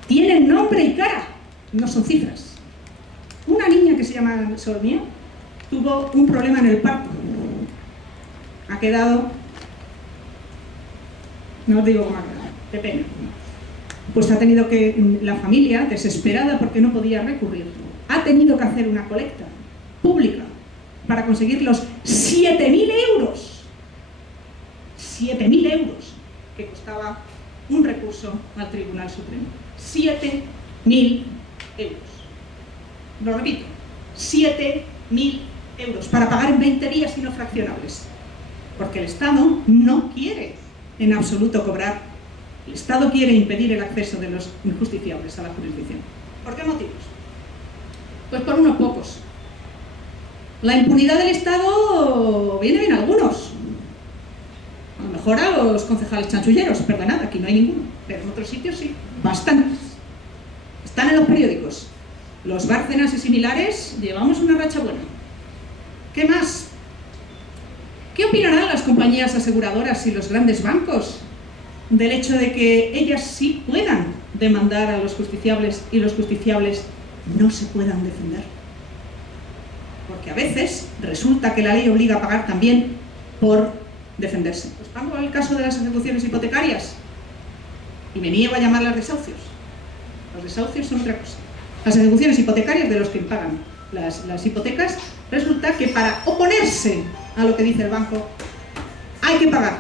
tienen nombre y cara, no son cifras. Una niña que se llama Sonia tuvo un problema en el parto. Ha quedado, no os digo cómo ha quedado, de pena. Pues ha tenido que, la familia, desesperada porque no podía recurrir, ha tenido que hacer una colecta pública para conseguir los 7.000 euros. 7.000 euros que costaba un recurso al Tribunal Supremo. 7.000 euros. Lo repito, 7.000 euros para pagar en 20 días y no fraccionables. Porque el Estado no quiere en absoluto cobrar. El Estado quiere impedir el acceso de los injusticiables a la jurisdicción. ¿Por qué motivos? Pues por unos pocos. La impunidad del Estado viene bien a algunos. A lo mejor a los concejales chanchulleros, perdonad, aquí no hay ninguno, pero en otros sitios sí, bastantes. Están en los periódicos. Los Bárcenas y similares llevamos una racha buena. ¿Qué más? ¿Qué opinarán las compañías aseguradoras y los grandes bancos del hecho de que ellas sí puedan demandar a los justiciables y los justiciables no se puedan defender? Porque a veces resulta que la ley obliga a pagar también por defenderse. Pues pongo el caso de las ejecuciones hipotecarias y me niego a llamarlas desahucios. Los desahucios son otra cosa. Las ejecuciones hipotecarias de los que pagan las hipotecas, resulta que para oponerse a lo que dice el banco hay que pagar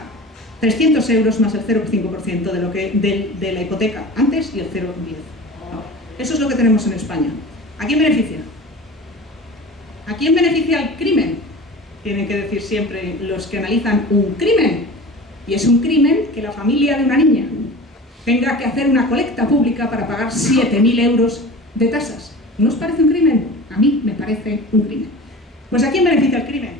300 euros más el 0,5% de la hipoteca antes y el 0,10. Eso es lo que tenemos en España. ¿A quién beneficia? ¿A quién beneficia el crimen? Tienen que decir siempre los que analizan un crimen. Y es un crimen que la familia de una niña tenga que hacer una colecta pública para pagar 7.000 euros de tasas. ¿No os parece un crimen? A mí me parece un crimen. Pues ¿a quién beneficia el crimen?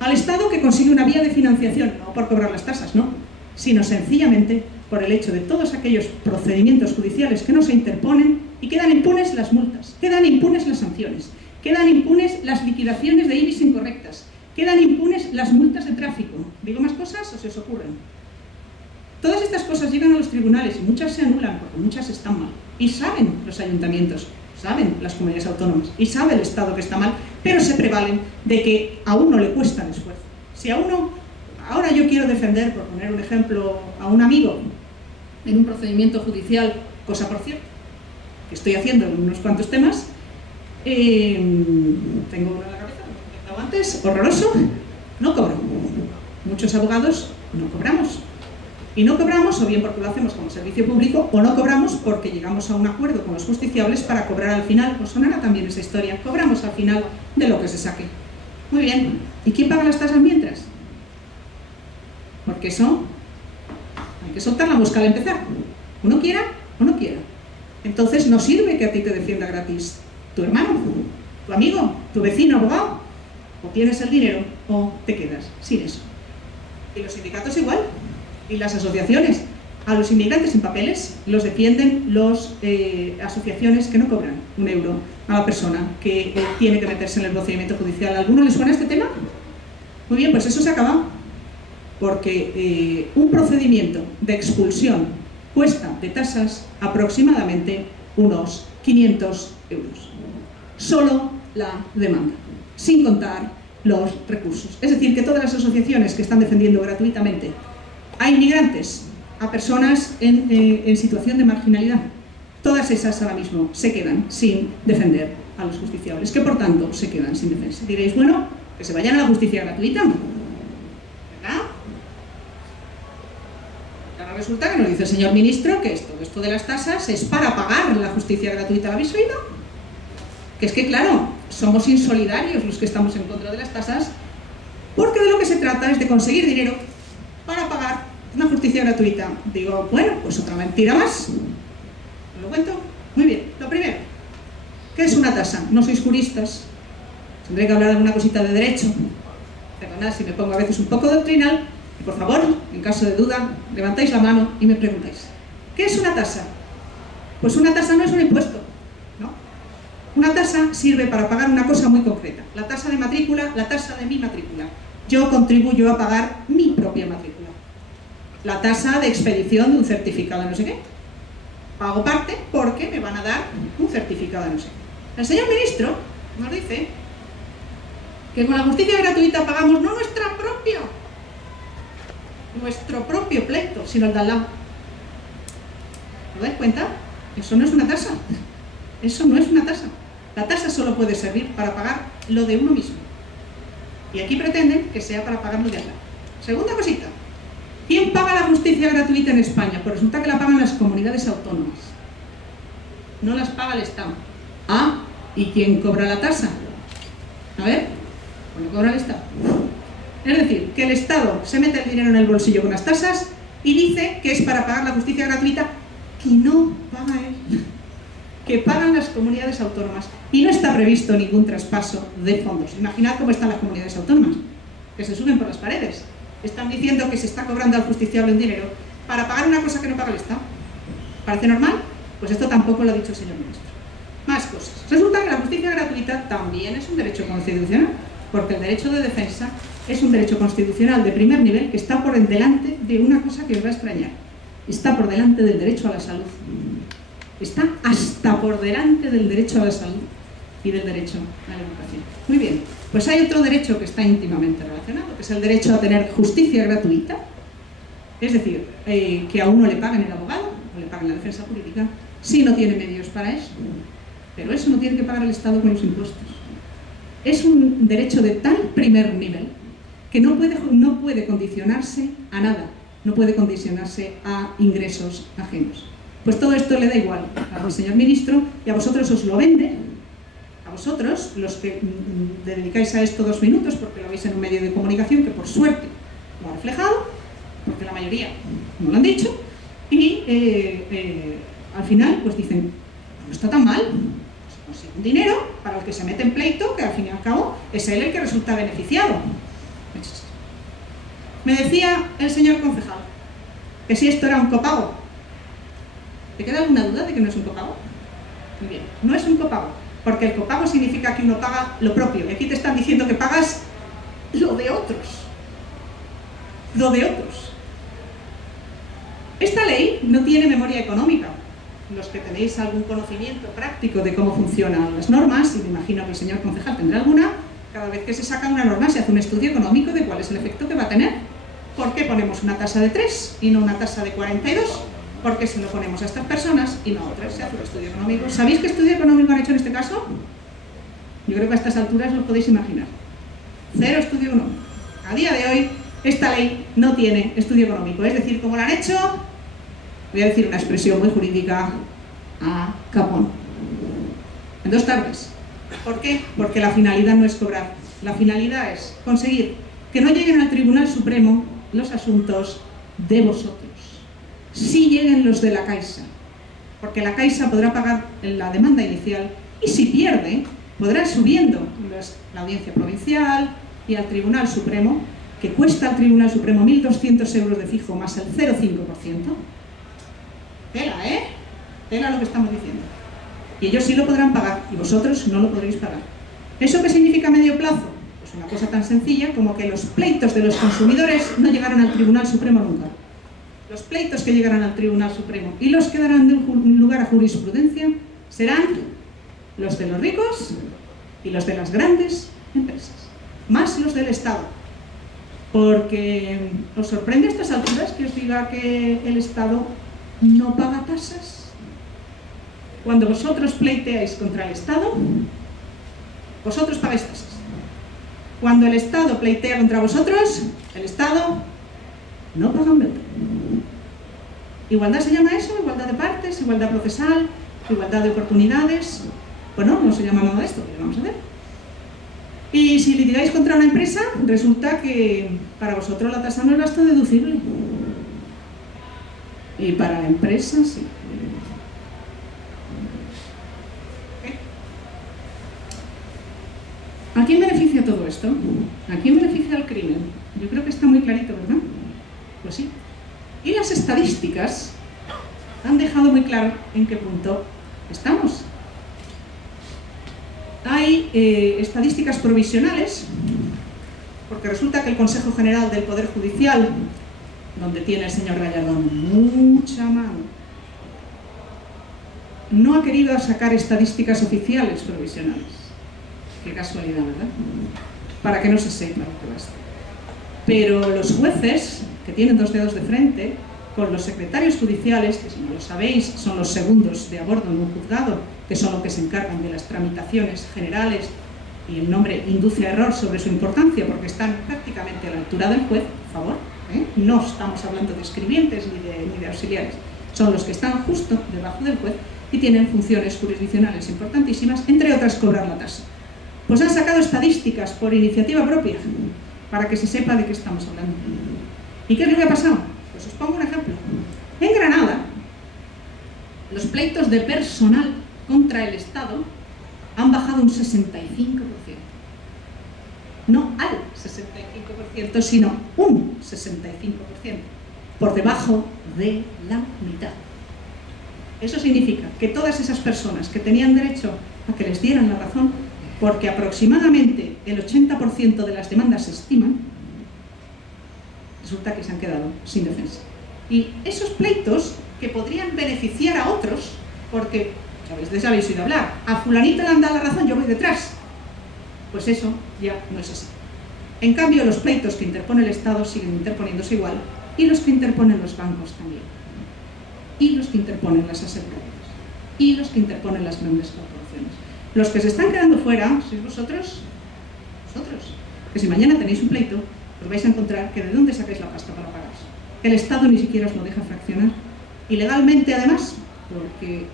Al Estado, que consigue una vía de financiación, no por cobrar las tasas, no, sino sencillamente por el hecho de todos aquellos procedimientos judiciales que no se interponen y quedan impunes las multas, quedan impunes las sanciones, quedan impunes las liquidaciones de IBIs incorrectas, quedan impunes las multas de tráfico. ¿Digo más cosas o se os ocurren? Todas estas cosas llegan a los tribunales y muchas se anulan porque muchas están mal. Y saben los ayuntamientos, saben las comunidades autónomas y sabe el Estado que está mal, pero se prevalen de que a uno le cuesta el esfuerzo. Si a uno, ahora yo quiero defender, por poner un ejemplo, a un amigo en un procedimiento judicial, cosa por cierto, que estoy haciendo en unos cuantos temas, tengo uno en la cabeza, lo he comentado antes, horroroso, no cobro. Muchos abogados no cobramos. Y no cobramos o bien porque lo hacemos como servicio público o no cobramos porque llegamos a un acuerdo con los justiciables para cobrar al final. ¿Os sonará también esa historia? Cobramos al final de lo que se saque. Muy bien. ¿Y quién paga las tasas mientras? Porque eso hay que soltar la mosca al empezar. Uno quiera o no quiera. Entonces no sirve que a ti te defienda gratis tu hermano, tu amigo, tu vecino abogado. O tienes el dinero o te quedas sin eso. Y los sindicatos igual. Y las asociaciones. A los inmigrantes sin papeles los defienden las asociaciones que no cobran un euro a la persona que tiene que meterse en el procedimiento judicial. ¿A alguno le suena este tema? Muy bien, pues eso se acaba. Porque un procedimiento de expulsión cuesta de tasas aproximadamente unos 500 euros. Solo la demanda, sin contar los recursos. Es decir, que todas las asociaciones que están defendiendo gratuitamente a inmigrantes, a personas en situación de marginalidad, todas esas ahora mismo se quedan sin defender a los justiciables, que por tanto se quedan sin defensa. Diréis, bueno, que se vayan a la justicia gratuita, ¿verdad? Ahora resulta que nos dice el señor ministro que esto de las tasas es para pagar la justicia gratuita. ¿La habéis oído? Que es que, claro, somos insolidarios los que estamos en contra de las tasas, porque de lo que se trata es de conseguir dinero para pagar una justicia gratuita. Digo, bueno, pues otra mentira más. ¿Os lo cuento? Muy bien. Lo primero, ¿qué es una tasa? No sois juristas, tendré que hablar alguna cosita de derecho. Perdonad si me pongo a veces un poco doctrinal, y por favor, en caso de duda, levantáis la mano y me preguntáis, ¿qué es una tasa? Pues una tasa no es un impuesto, ¿no? Una tasa sirve para pagar una cosa muy concreta. La tasa de matrícula, la tasa de mi matrícula. Yo contribuyo a pagar mi propia matrícula. La tasa de expedición de un certificado de no sé qué. Pago parte porque me van a dar un certificado de no sé qué. El señor ministro nos dice que con la justicia gratuita pagamos no nuestro propio pleito, sino el de al lado. ¿Os dais cuenta? Eso no es una tasa. Eso no es una tasa. La tasa solo puede servir para pagar lo de uno mismo. Y aquí pretenden que sea para pagar lo de al lado. Segunda cosita. ¿Quién paga la justicia gratuita en España? Pues resulta que la pagan las comunidades autónomas. No las paga el Estado. Ah, ¿y quién cobra la tasa? A ver, pues lo cobra el Estado. Es decir, que el Estado se mete el dinero en el bolsillo con las tasas y dice que es para pagar la justicia gratuita, que no paga él, que pagan las comunidades autónomas. Y no está previsto ningún traspaso de fondos. Imaginad cómo están las comunidades autónomas, que se suben por las paredes. Están diciendo que se está cobrando al justiciable un dinero para pagar una cosa que no paga el Estado. ¿Parece normal? Pues esto tampoco lo ha dicho el señor ministro. Más cosas. Resulta que la justicia gratuita también es un derecho constitucional, porque el derecho de defensa es un derecho constitucional de primer nivel que está por delante de una cosa que os va a extrañar. Está por delante del derecho a la salud. Está hasta por delante del derecho a la salud y del derecho a la educación. Muy bien, pues hay otro derecho que está íntimamente relacionado, que es el derecho a tener justicia gratuita, es decir, que a uno le paguen el abogado o le paguen la defensa jurídica si no tiene medios para eso. Pero eso no tiene que pagar el Estado con los impuestos. Es un derecho de tal primer nivel que no puede condicionarse a nada, no puede condicionarse a ingresos ajenos. Pues todo esto le da igual al señor ministro y a vosotros os lo vende, a vosotros, los que dedicáis a esto 2 minutos, porque lo veis en un medio de comunicación que por suerte lo ha reflejado, porque la mayoría no lo han dicho, y al final pues dicen, no está tan mal, se consigue un dinero para el que se mete en pleito, que al fin y al cabo es él el que resulta beneficiado. Me decía el señor concejal que si esto era un copago. ¿Te queda alguna duda de que no es un copago? Muy bien, no es un copago, porque el copago significa que uno paga lo propio, y aquí te están diciendo que pagas lo de otros. Lo de otros. Esta ley no tiene memoria económica. Los que tenéis algún conocimiento práctico de cómo funcionan las normas, y me imagino que el señor concejal tendrá alguna, cada vez que se saca una norma se hace un estudio económico de cuál es el efecto que va a tener. ¿Por qué ponemos una tasa de 3 y no una tasa de 42? Porque si lo ponemos a estas personas y no a otras, se hace un estudio económico. ¿Sabéis qué estudio económico han hecho en este caso? Yo creo que a estas alturas lo podéis imaginar. 0 estudio económico. A día de hoy, esta ley no tiene estudio económico. Es decir, como lo han hecho, voy a decir una expresión muy jurídica, a capón. En 2 tardes. ¿Por qué? Porque la finalidad no es cobrar. La finalidad es conseguir que no lleguen al Tribunal Supremo los asuntos de vosotros. Sí lleguen los de la Caixa, porque la Caixa podrá pagar la demanda inicial y si pierde, podrá ir subiendo la audiencia provincial y al Tribunal Supremo, que cuesta al Tribunal Supremo 1.200 euros de fijo más el 0,5%. Tela, ¿eh? Tela lo que estamos diciendo. Y ellos sí lo podrán pagar y vosotros no lo podréis pagar. ¿Eso qué significa a medio plazo? Pues una cosa tan sencilla como que los pleitos de los consumidores no llegaron al Tribunal Supremo nunca. los pleitos que llegarán al Tribunal Supremo y los que darán lugar a jurisprudencia serán los de los ricos y los de las grandes empresas, más los del Estado. Porque ¿os sorprende a estas alturas que os diga que el Estado no paga tasas? Cuando vosotros pleiteáis contra el Estado, vosotros pagáis tasas. Cuando el Estado pleitea contra vosotros, el Estado no paga un euro. ¿Igualdad se llama eso? ¿Igualdad de partes? ¿Igualdad procesal? ¿Igualdad de oportunidades? Pues no se llama nada de esto, ¿qué vamos a ver? Y si litigáis contra una empresa, resulta que para vosotros la tasa no es gasto deducible. Y para la empresa sí. ¿A quién beneficia todo esto? ¿A quién beneficia el crimen? Yo creo que está muy clarito, ¿verdad? Pues sí. Y las estadísticas han dejado muy claro en qué punto estamos. Hay estadísticas provisionales, porque resulta que el Consejo General del Poder Judicial, donde tiene el señor Gallardón mucha mano, no ha querido sacar estadísticas oficiales provisionales. Qué casualidad, ¿verdad? Para que no se sepa lo que va a estar. Pero los jueces, que tienen dos dedos de frente, con los secretarios judiciales, que si no lo sabéis, son los segundos de a bordo en un juzgado, que son los que se encargan de las tramitaciones generales, y el nombre induce a error sobre su importancia, porque están prácticamente a la altura del juez, por favor, no estamos hablando de escribientes ni de auxiliares, son los que están justo debajo del juez y tienen funciones jurisdiccionales importantísimas, entre otras cobrar la tasa. Pues han sacado estadísticas por iniciativa propia, para que se sepa de qué estamos hablando. ¿Y qué es lo que ha pasado? Pues os pongo un ejemplo. En Granada, los pleitos de personal contra el Estado han bajado un 65%. No al 65%, sino un 65%. Por debajo de la mitad. Eso significa que todas esas personas que tenían derecho a que les dieran la razón, porque aproximadamente el 80% de las demandas se estiman, resulta que se han quedado sin defensa. Y esos pleitos que podrían beneficiar a otros, porque, ya habéis oído hablar, a fulanito le han dado la razón, yo voy detrás, pues eso ya no es así. En cambio, los pleitos que interpone el Estado siguen interponiéndose igual, y los que interponen los bancos también, y los que interponen las aseguradoras, y los que interponen las grandes corporaciones. Los que se están quedando fuera sois vosotros, que si mañana tenéis un pleito, os vais a encontrar que de dónde sacáis la pasta para pagaros. El Estado ni siquiera os lo deja fraccionar. Y legalmente, además, porque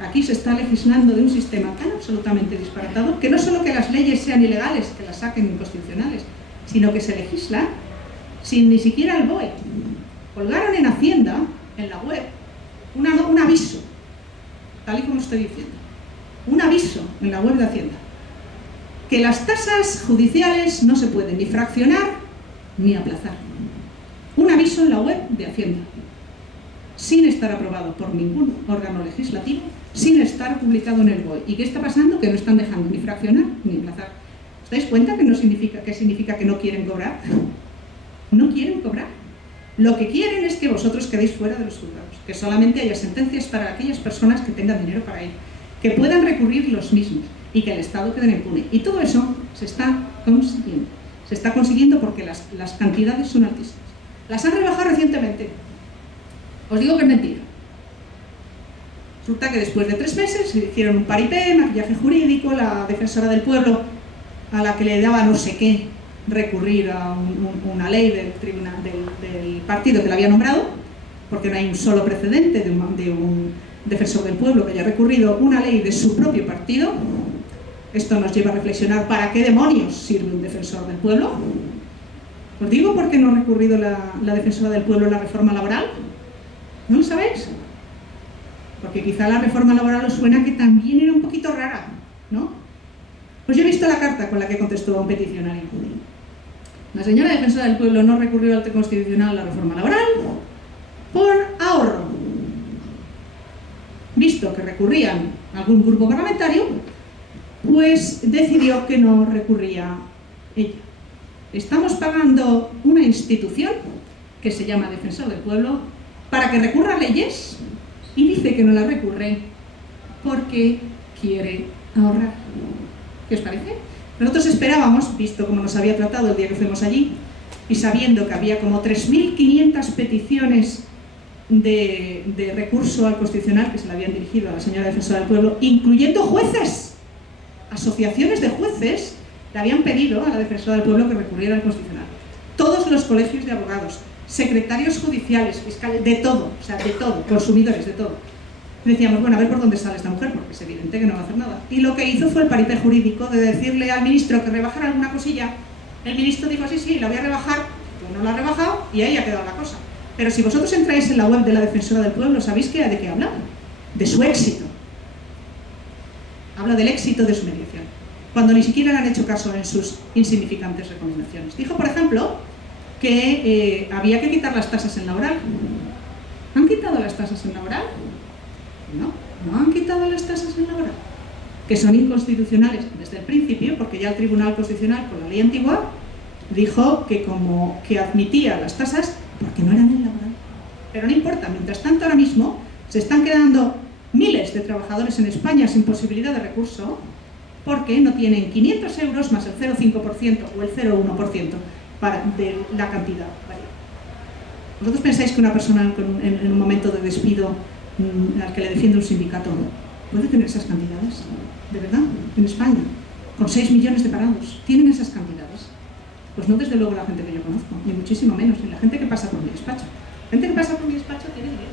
aquí se está legislando de un sistema tan absolutamente disparatado, que no solo que las leyes sean ilegales, que las saquen inconstitucionales, sino que se legisla sin ni siquiera el BOE. Colgaron en Hacienda, en la web, un aviso, tal y como estoy diciendo. Un aviso en la web de Hacienda, que las tasas judiciales no se pueden ni fraccionar ni aplazar. Un aviso en la web de Hacienda, sin estar aprobado por ningún órgano legislativo, sin estar publicado en el BOE. ¿Y qué está pasando? Que no están dejando ni fraccionar ni aplazar. ¿Os dais cuenta que no significa que no quieren cobrar? No quieren cobrar. Lo que quieren es que vosotros quedéis fuera de los juzgados, que solamente haya sentencias para aquellas personas que tengan dinero para ir, que puedan recurrir los mismos y que el Estado quede impune. Y todo eso se está consiguiendo. Se está consiguiendo porque las cantidades son altísimas. Las han rebajado recientemente. Os digo que es mentira. Resulta que después de 3 meses se hicieron un paripé, maquillaje jurídico, la defensora del pueblo, a la que le daba no sé qué, recurrir a una ley del partido que la había nombrado, porque no hay un solo precedente de un defensor del pueblo que haya recurrido una ley de su propio partido. Esto nos lleva a reflexionar ¿para qué demonios sirve un defensor del pueblo? Os digo por qué no ha recurrido la defensora del pueblo a la reforma laboral. ¿No lo sabéis? Porque quizá la reforma laboral os suena que también era un poquito rara, ¿no? Pues yo he visto la carta con la que contestó a un peticionario. La señora defensora del pueblo no recurrió al Constitucional a la reforma laboral por ahorro. Visto que recurrían a algún grupo parlamentario, pues decidió que no recurría ella. Estamos pagando una institución que se llama Defensor del Pueblo, para que recurra a leyes, y dice que no las recurre porque quiere ahorrar. ¿Qué os parece? Nosotros esperábamos, visto cómo nos había tratado el día que fuimos allí, y sabiendo que había como 3.500 peticiones de recurso al Constitucional que se le habían dirigido a la señora Defensora del Pueblo, incluyendo jueces, asociaciones de jueces, le habían pedido a la Defensora del Pueblo que recurriera al Constitucional. Todos los colegios de abogados, secretarios judiciales, fiscales, de todo, o sea, de todo, consumidores, de todo. Y decíamos, bueno, a ver por dónde sale esta mujer, porque es evidente que no va a hacer nada. Y lo que hizo fue el paripé jurídico de decirle al ministro que rebajara alguna cosilla. El ministro dijo, sí, sí, la voy a rebajar, pues no la ha rebajado y ahí ha quedado la cosa. Pero si vosotros entráis en la web de la Defensora del Pueblo, ¿sabéis de qué habla? De su éxito. Habla del éxito de su mediación, cuando ni siquiera le han hecho caso en sus insignificantes recomendaciones. Dijo, por ejemplo, que había que quitar las tasas en la oral. ¿Han quitado las tasas en la oral? No han quitado las tasas en la oral, que son inconstitucionales desde el principio, porque ya el Tribunal Constitucional, con la ley antigua, dijo que admitía las tasas porque no eran en la oral. Pero no importa, mientras tanto ahora mismo se están quedando miles de trabajadores en España sin posibilidad de recurso porque no tienen 500 euros más el 0,5% o el 0,1% de la cantidad variable. ¿Vosotros pensáis que una persona en un momento de despido al que le defiende un sindicato puede tener esas cantidades? ¿De verdad? En España, con 6 millones de parados, ¿tienen esas cantidades? Pues no desde luego la gente que yo conozco, ni muchísimo menos, ni la gente que pasa por mi despacho. La gente que pasa por mi despacho tiene dinero.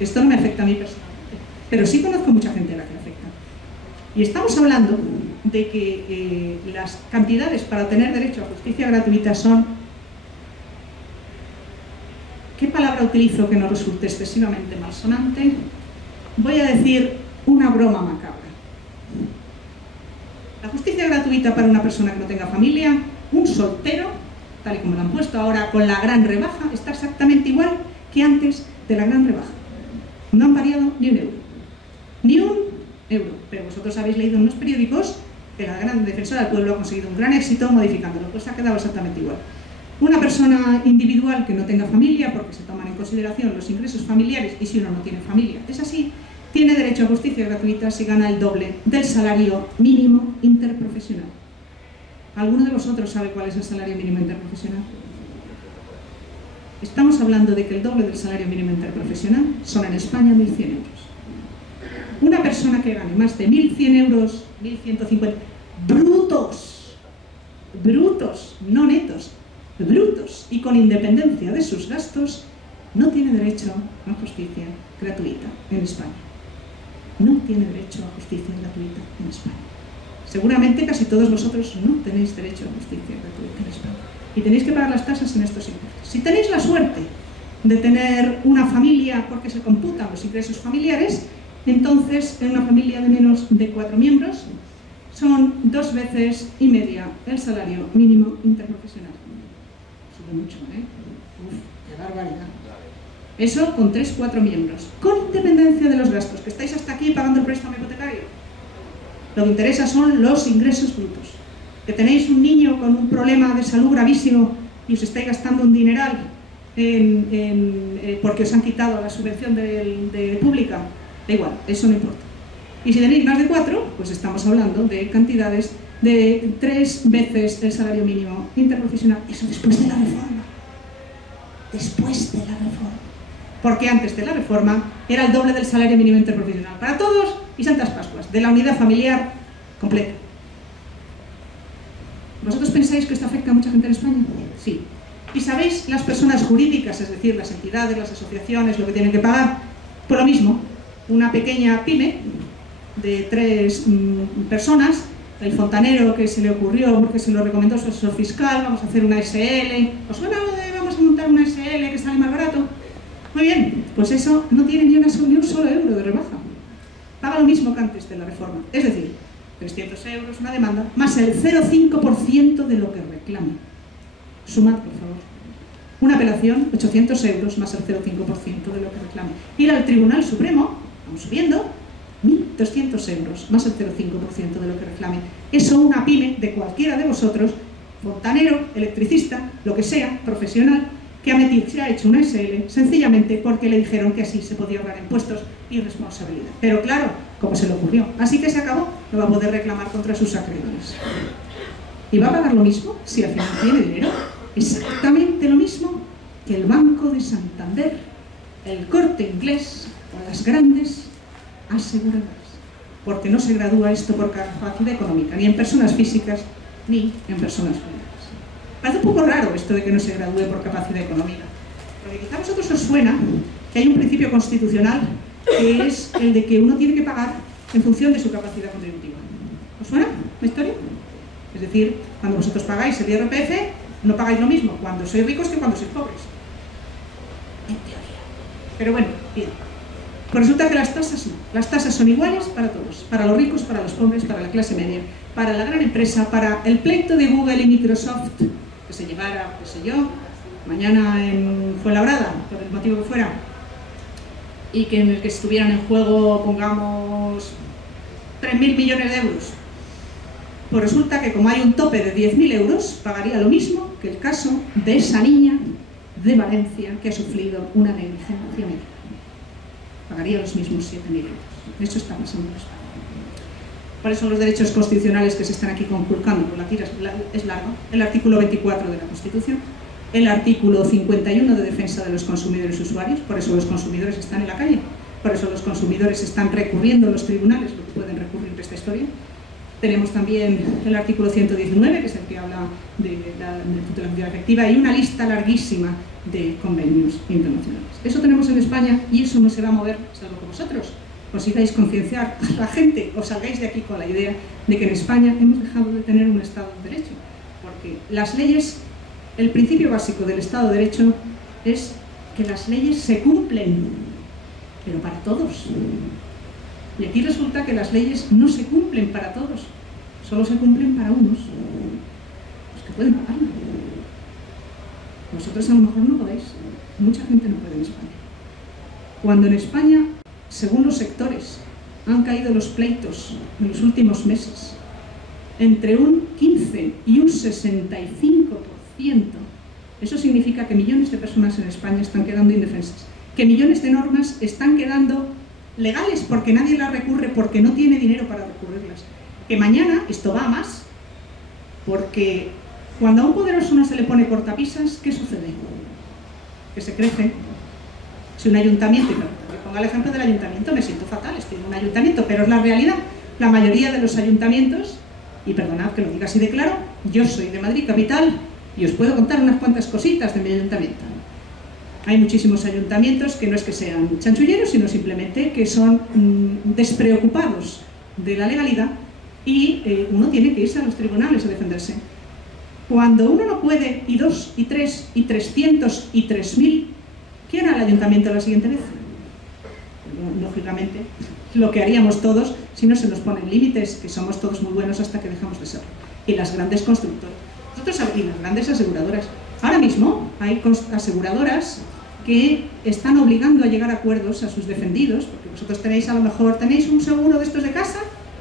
Esto no me afecta a mí personalmente, pero sí conozco mucha gente a la que le afecta. Y estamos hablando de que las cantidades para tener derecho a justicia gratuita son... ¿Qué palabra utilizo que no resulte excesivamente malsonante? Voy a decir una broma macabra. La justicia gratuita para una persona que no tenga familia, un soltero, tal y como lo han puesto ahora con la gran rebaja, está exactamente igual que antes de la gran rebaja. No han variado ni un euro. Ni un euro. Pero vosotros habéis leído en los periódicos que la gran Defensora del Pueblo ha conseguido un gran éxito modificándolo, pues ha quedado exactamente igual. Una persona individual que no tenga familia, porque se toman en consideración los ingresos familiares, y si uno no tiene familia, es así, tiene derecho a justicia gratuita si gana el doble del salario mínimo interprofesional. ¿Alguno de vosotros sabe cuál es el salario mínimo interprofesional? Estamos hablando de que el doble del salario mínimo interprofesional son en España 1.100 euros. Una persona que gane más de 1.100 euros, 1.150, brutos, no netos, brutos y con independencia de sus gastos, no tiene derecho a justicia gratuita en España. No tiene derecho a justicia gratuita en España. Seguramente casi todos vosotros no tenéis derecho a justicia gratuita en España. Y tenéis que pagar las tasas en estos impuestos. Si tenéis la suerte de tener una familia, porque se computan los ingresos familiares, entonces en una familia de menos de 4 miembros son 2,5 veces el salario mínimo interprofesional. Sube mucho, ¿eh? Uf, qué barbaridad. Eso con 3-4 miembros, con independencia de los gastos, que estáis hasta aquí pagando el préstamo hipotecario. Lo que interesa son los ingresos brutos. Que tenéis un niño con un problema de salud gravísimo y os estáis gastando un dineral porque os han quitado la subvención de pública, da igual, eso no importa. Y si tenéis más de 4, pues estamos hablando de cantidades de 3 veces el salario mínimo interprofesional. Eso después de la reforma. Después de la reforma. Porque antes de la reforma era el doble del salario mínimo interprofesional para todos y Santas Pascuas, de la unidad familiar completa. ¿Vosotros pensáis que esto afecta a mucha gente en España? Sí. ¿Y sabéis las personas jurídicas, es decir, las entidades, las asociaciones, lo que tienen que pagar? Pues lo mismo, una pequeña pyme de 3 personas, el fontanero que se le ocurrió porque se lo recomendó su asesor fiscal, vamos a hacer una SL, ¿os suena lo de vamos a montar una SL que sale más barato? Muy bien, pues eso no tiene ni un solo euro de rebaja. Paga lo mismo que antes de la reforma, es decir, 300 euros una demanda, más el 0,5% de lo que reclame. Sumad, por favor. Una apelación, 800 euros más el 0,5% de lo que reclame. Ir al Tribunal Supremo, vamos subiendo, 1.200 euros más el 0,5% de lo que reclame. Eso una pyme de cualquiera de vosotros, fontanero, electricista, lo que sea, profesional, que se ha hecho una SL sencillamente porque le dijeron que así se podía ahorrar impuestos y responsabilidad. Pero claro, ¿cómo se le ocurrió? Así que se acabó, no va a poder reclamar contra sus acreedores. ¿Y va a pagar lo mismo si al final tiene dinero? Exactamente lo mismo que el Banco de Santander, el Corte Inglés o las grandes aseguradoras. Porque no se gradúa esto por capacidad económica, ni en personas físicas ni en personas jurídicas. Parece un poco raro esto de que no se gradúe por capacidad económica, porque quizá a vosotros os suena que hay un principio constitucional que es el de que uno tiene que pagar en función de su capacidad contributiva. ¿Os suena la historia? Es decir, cuando vosotros pagáis el IRPF, no pagáis lo mismo cuando sois ricos que cuando sois pobres. En teoría. Pero bueno, bien. Pues resulta que las tasas no. Las tasas son iguales para todos. Para los ricos, para los pobres, para la clase media, para la gran empresa, para el pleito de Google y Microsoft, que se llevara, qué sé yo, mañana en Fuenlabrada, por el motivo que fuera, y que en el que estuvieran en juego, pongamos, 3.000 millones de euros. Pues resulta que como hay un tope de 10.000 euros, pagaría lo mismo que el caso de esa niña de Valencia que ha sufrido una negligencia médica. Pagaría los mismos 7.000 euros. Eso está pasando en España. ¿Cuáles son los derechos constitucionales que se están aquí conculcando? Pues la tira es larga. El artículo 24 de la Constitución, el artículo 51 de defensa de los consumidores y usuarios, por eso los consumidores están en la calle, por eso los consumidores están recurriendo a los tribunales, lo que pueden recurrir de esta historia. Tenemos también el artículo 119, que es el que habla de la tutela efectiva, y una lista larguísima de convenios internacionales. Eso tenemos en España y eso no se va a mover, salvo que vosotros consigáis concienciar a la gente o salgáis de aquí con la idea de que en España hemos dejado de tener un Estado de Derecho. Porque las leyes, el principio básico del Estado de Derecho es que las leyes se cumplen, pero para todos. Y aquí resulta que las leyes no se cumplen para todos, solo se cumplen para unos, los que pueden pagarlo. Vosotros a lo mejor no podéis, mucha gente no puede en España. Cuando en España, según los sectores, han caído los pleitos en los últimos meses, entre un 15 y un 65%, eso significa que millones de personas en España están quedando indefensas, que millones de normas están quedando legales porque nadie las recurre, porque no tiene dinero para recurrirlas. Que mañana esto va a más, porque cuando a un poderoso no se le pone cortapisas, ¿qué sucede? Que se crece. Si un ayuntamiento, y ponga el ejemplo del ayuntamiento, me siento fatal, estoy en un ayuntamiento, pero es la realidad. La mayoría de los ayuntamientos, y perdonad que lo diga así de claro, yo soy de Madrid capital y os puedo contar unas cuantas cositas de mi ayuntamiento. Hay muchísimos ayuntamientos que no es que sean chanchulleros, sino simplemente que son despreocupados de la legalidad y uno tiene que irse a los tribunales a defenderse. Cuando uno no puede, y 2, y 3, y 300, y 3.000, ¿quién hará el ayuntamiento la siguiente vez? Lógicamente, lo que haríamos todos si no se nos ponen límites, que somos todos muy buenos hasta que dejamos de serlo. Y las grandes constructoras, y las grandes aseguradoras. Ahora mismo hay aseguradoras que están obligando a llegar a acuerdos a sus defendidos, porque vosotros tenéis a lo mejor un seguro de estos de casa,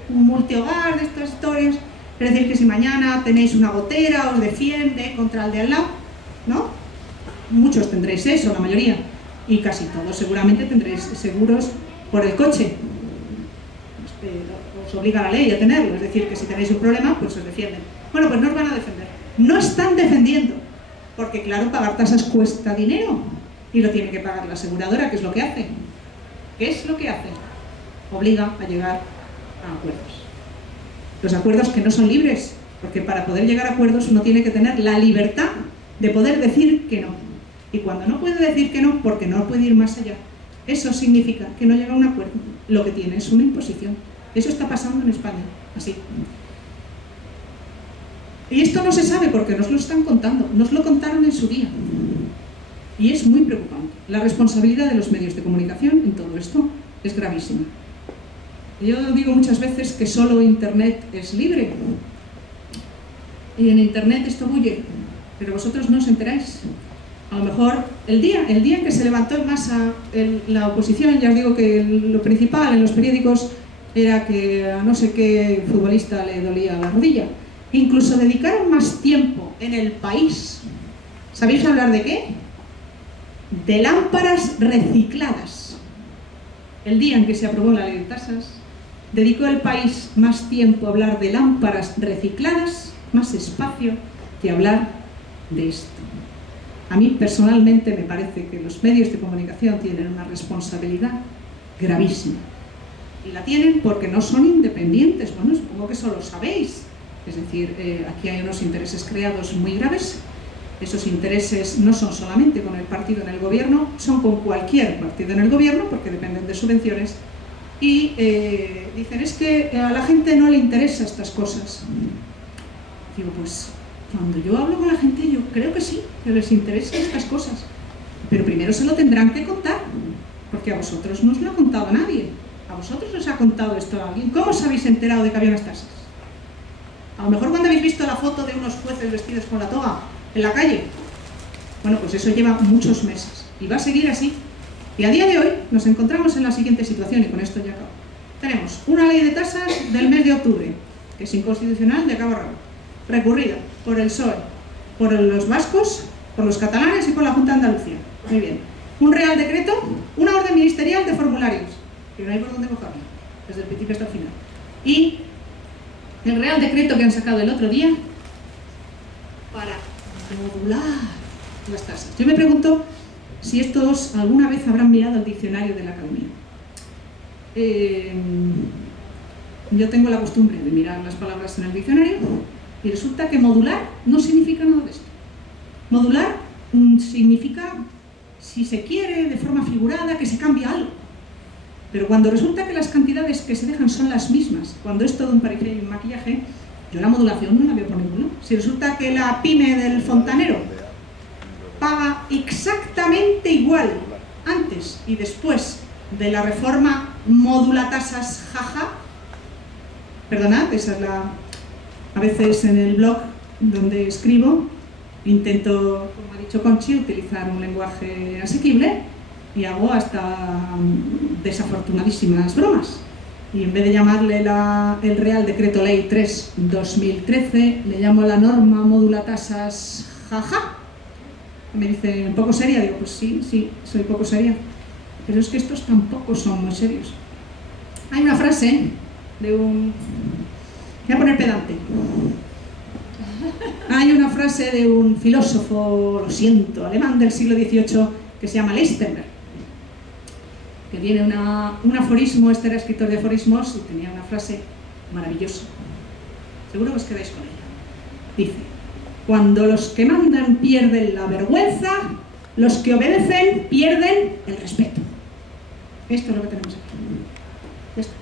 un multihogar de estas historias, es decir, que si mañana tenéis una gotera os defiende contra el de al lado, ¿no? Muchos tendréis eso, la mayoría, y casi todos seguramente tendréis seguros por el coche. Os obliga la ley a tenerlo, es decir, que si tenéis un problema, pues os defienden. Bueno, pues no os van a defender. No están defendiendo, porque claro, pagar tasas cuesta dinero y lo tiene que pagar la aseguradora, que es lo que hace. ¿Qué es lo que hace? Obliga a llegar a acuerdos. Los acuerdos que no son libres, porque para poder llegar a acuerdos uno tiene que tener la libertad de poder decir que no. Y cuando no puede decir que no, porque no puede ir más allá, eso significa que no llega a un acuerdo. Lo que tiene es una imposición. Eso está pasando en España, así. Y esto no se sabe porque nos lo están contando, nos lo contaron en su día. Y es muy preocupante. La responsabilidad de los medios de comunicación en todo esto es gravísima. Yo digo muchas veces que solo Internet es libre. Y en Internet esto bulle, pero vosotros no os enteráis. A lo mejor el día en que se levantó en masa la oposición, ya os digo que lo principal en los periódicos era que a no sé qué futbolista le dolía la rodilla. Incluso dedicaron más tiempo en El País. ¿Sabéis hablar de qué? de lámparas recicladas. El día en que se aprobó la ley de tasas, dedicó el país más tiempo a hablar de lámparas recicladas, más espacio, que hablar de esto. A mí personalmente me parece que los medios de comunicación tienen una responsabilidad gravísima. Y la tienen porque no son independientes. Bueno, supongo que eso lo sabéis. Es decir, aquí hay unos intereses creados muy graves. Esos intereses no son solamente con el partido en el gobierno, son con cualquier partido en el gobierno, porque dependen de subvenciones. Y dicen, es que a la gente no le interesan estas cosas. Digo, pues cuando yo hablo con la gente, yo creo que sí, que les interesan estas cosas. Pero primero se lo tendrán que contar, porque a vosotros no os lo ha contado nadie. ¿A vosotros os ha contado esto alguien? ¿Cómo os habéis enterado de que había unas tasas? A lo mejor cuando habéis visto la foto de unos jueces vestidos con la toga en la calle. Bueno, pues eso lleva muchos meses y va a seguir así. Y a día de hoy nos encontramos en la siguiente situación, y con esto ya acabo. Tenemos una ley de tasas del mes de octubre, que es inconstitucional de cabo a rabo, recurrida por el PSOE, por los vascos, por los catalanes y por la Junta de Andalucía. Muy bien. Un real decreto, una orden ministerial de formularios, que no hay por dónde cogerlo, desde el principio hasta el final. Y el real decreto que han sacado el otro día para modular las tasas. Yo me pregunto si estos alguna vez habrán mirado el diccionario de la academia. Yo tengo la costumbre de mirar las palabras en el diccionario y resulta que modular no significa nada de esto. Modular significa, si se quiere, de forma figurada, que se cambia algo. Pero cuando resulta que las cantidades que se dejan son las mismas, cuando es todo un paripé y un maquillaje, yo la modulación no la veo por ningún lado. Si resulta que la pyme del fontanero paga exactamente igual antes y después de la reforma modula tasas jaja, perdonad, esa es la... A veces en el blog donde escribo intento, como ha dicho Conchi, utilizar un lenguaje asequible y hago hasta desafortunadísimas bromas. Y en vez de llamarle el Real Decreto Ley 3/2013, le llamo la norma modula tasas jaja. Me dice, ¿un poco seria? Digo, pues sí, soy poco seria. Pero es que estos tampoco son muy serios. Hay una frase de un... Voy a poner pedante. Hay una frase de un filósofo, lo siento, alemán del siglo XVIII, que se llama Leistenberg, que tiene un aforismo. Este era escritor de aforismos y tenía una frase maravillosa. Seguro que os quedáis con ella. Dice, cuando los que mandan pierden la vergüenza, los que obedecen pierden el respeto. Esto es lo que tenemos aquí. Ya está.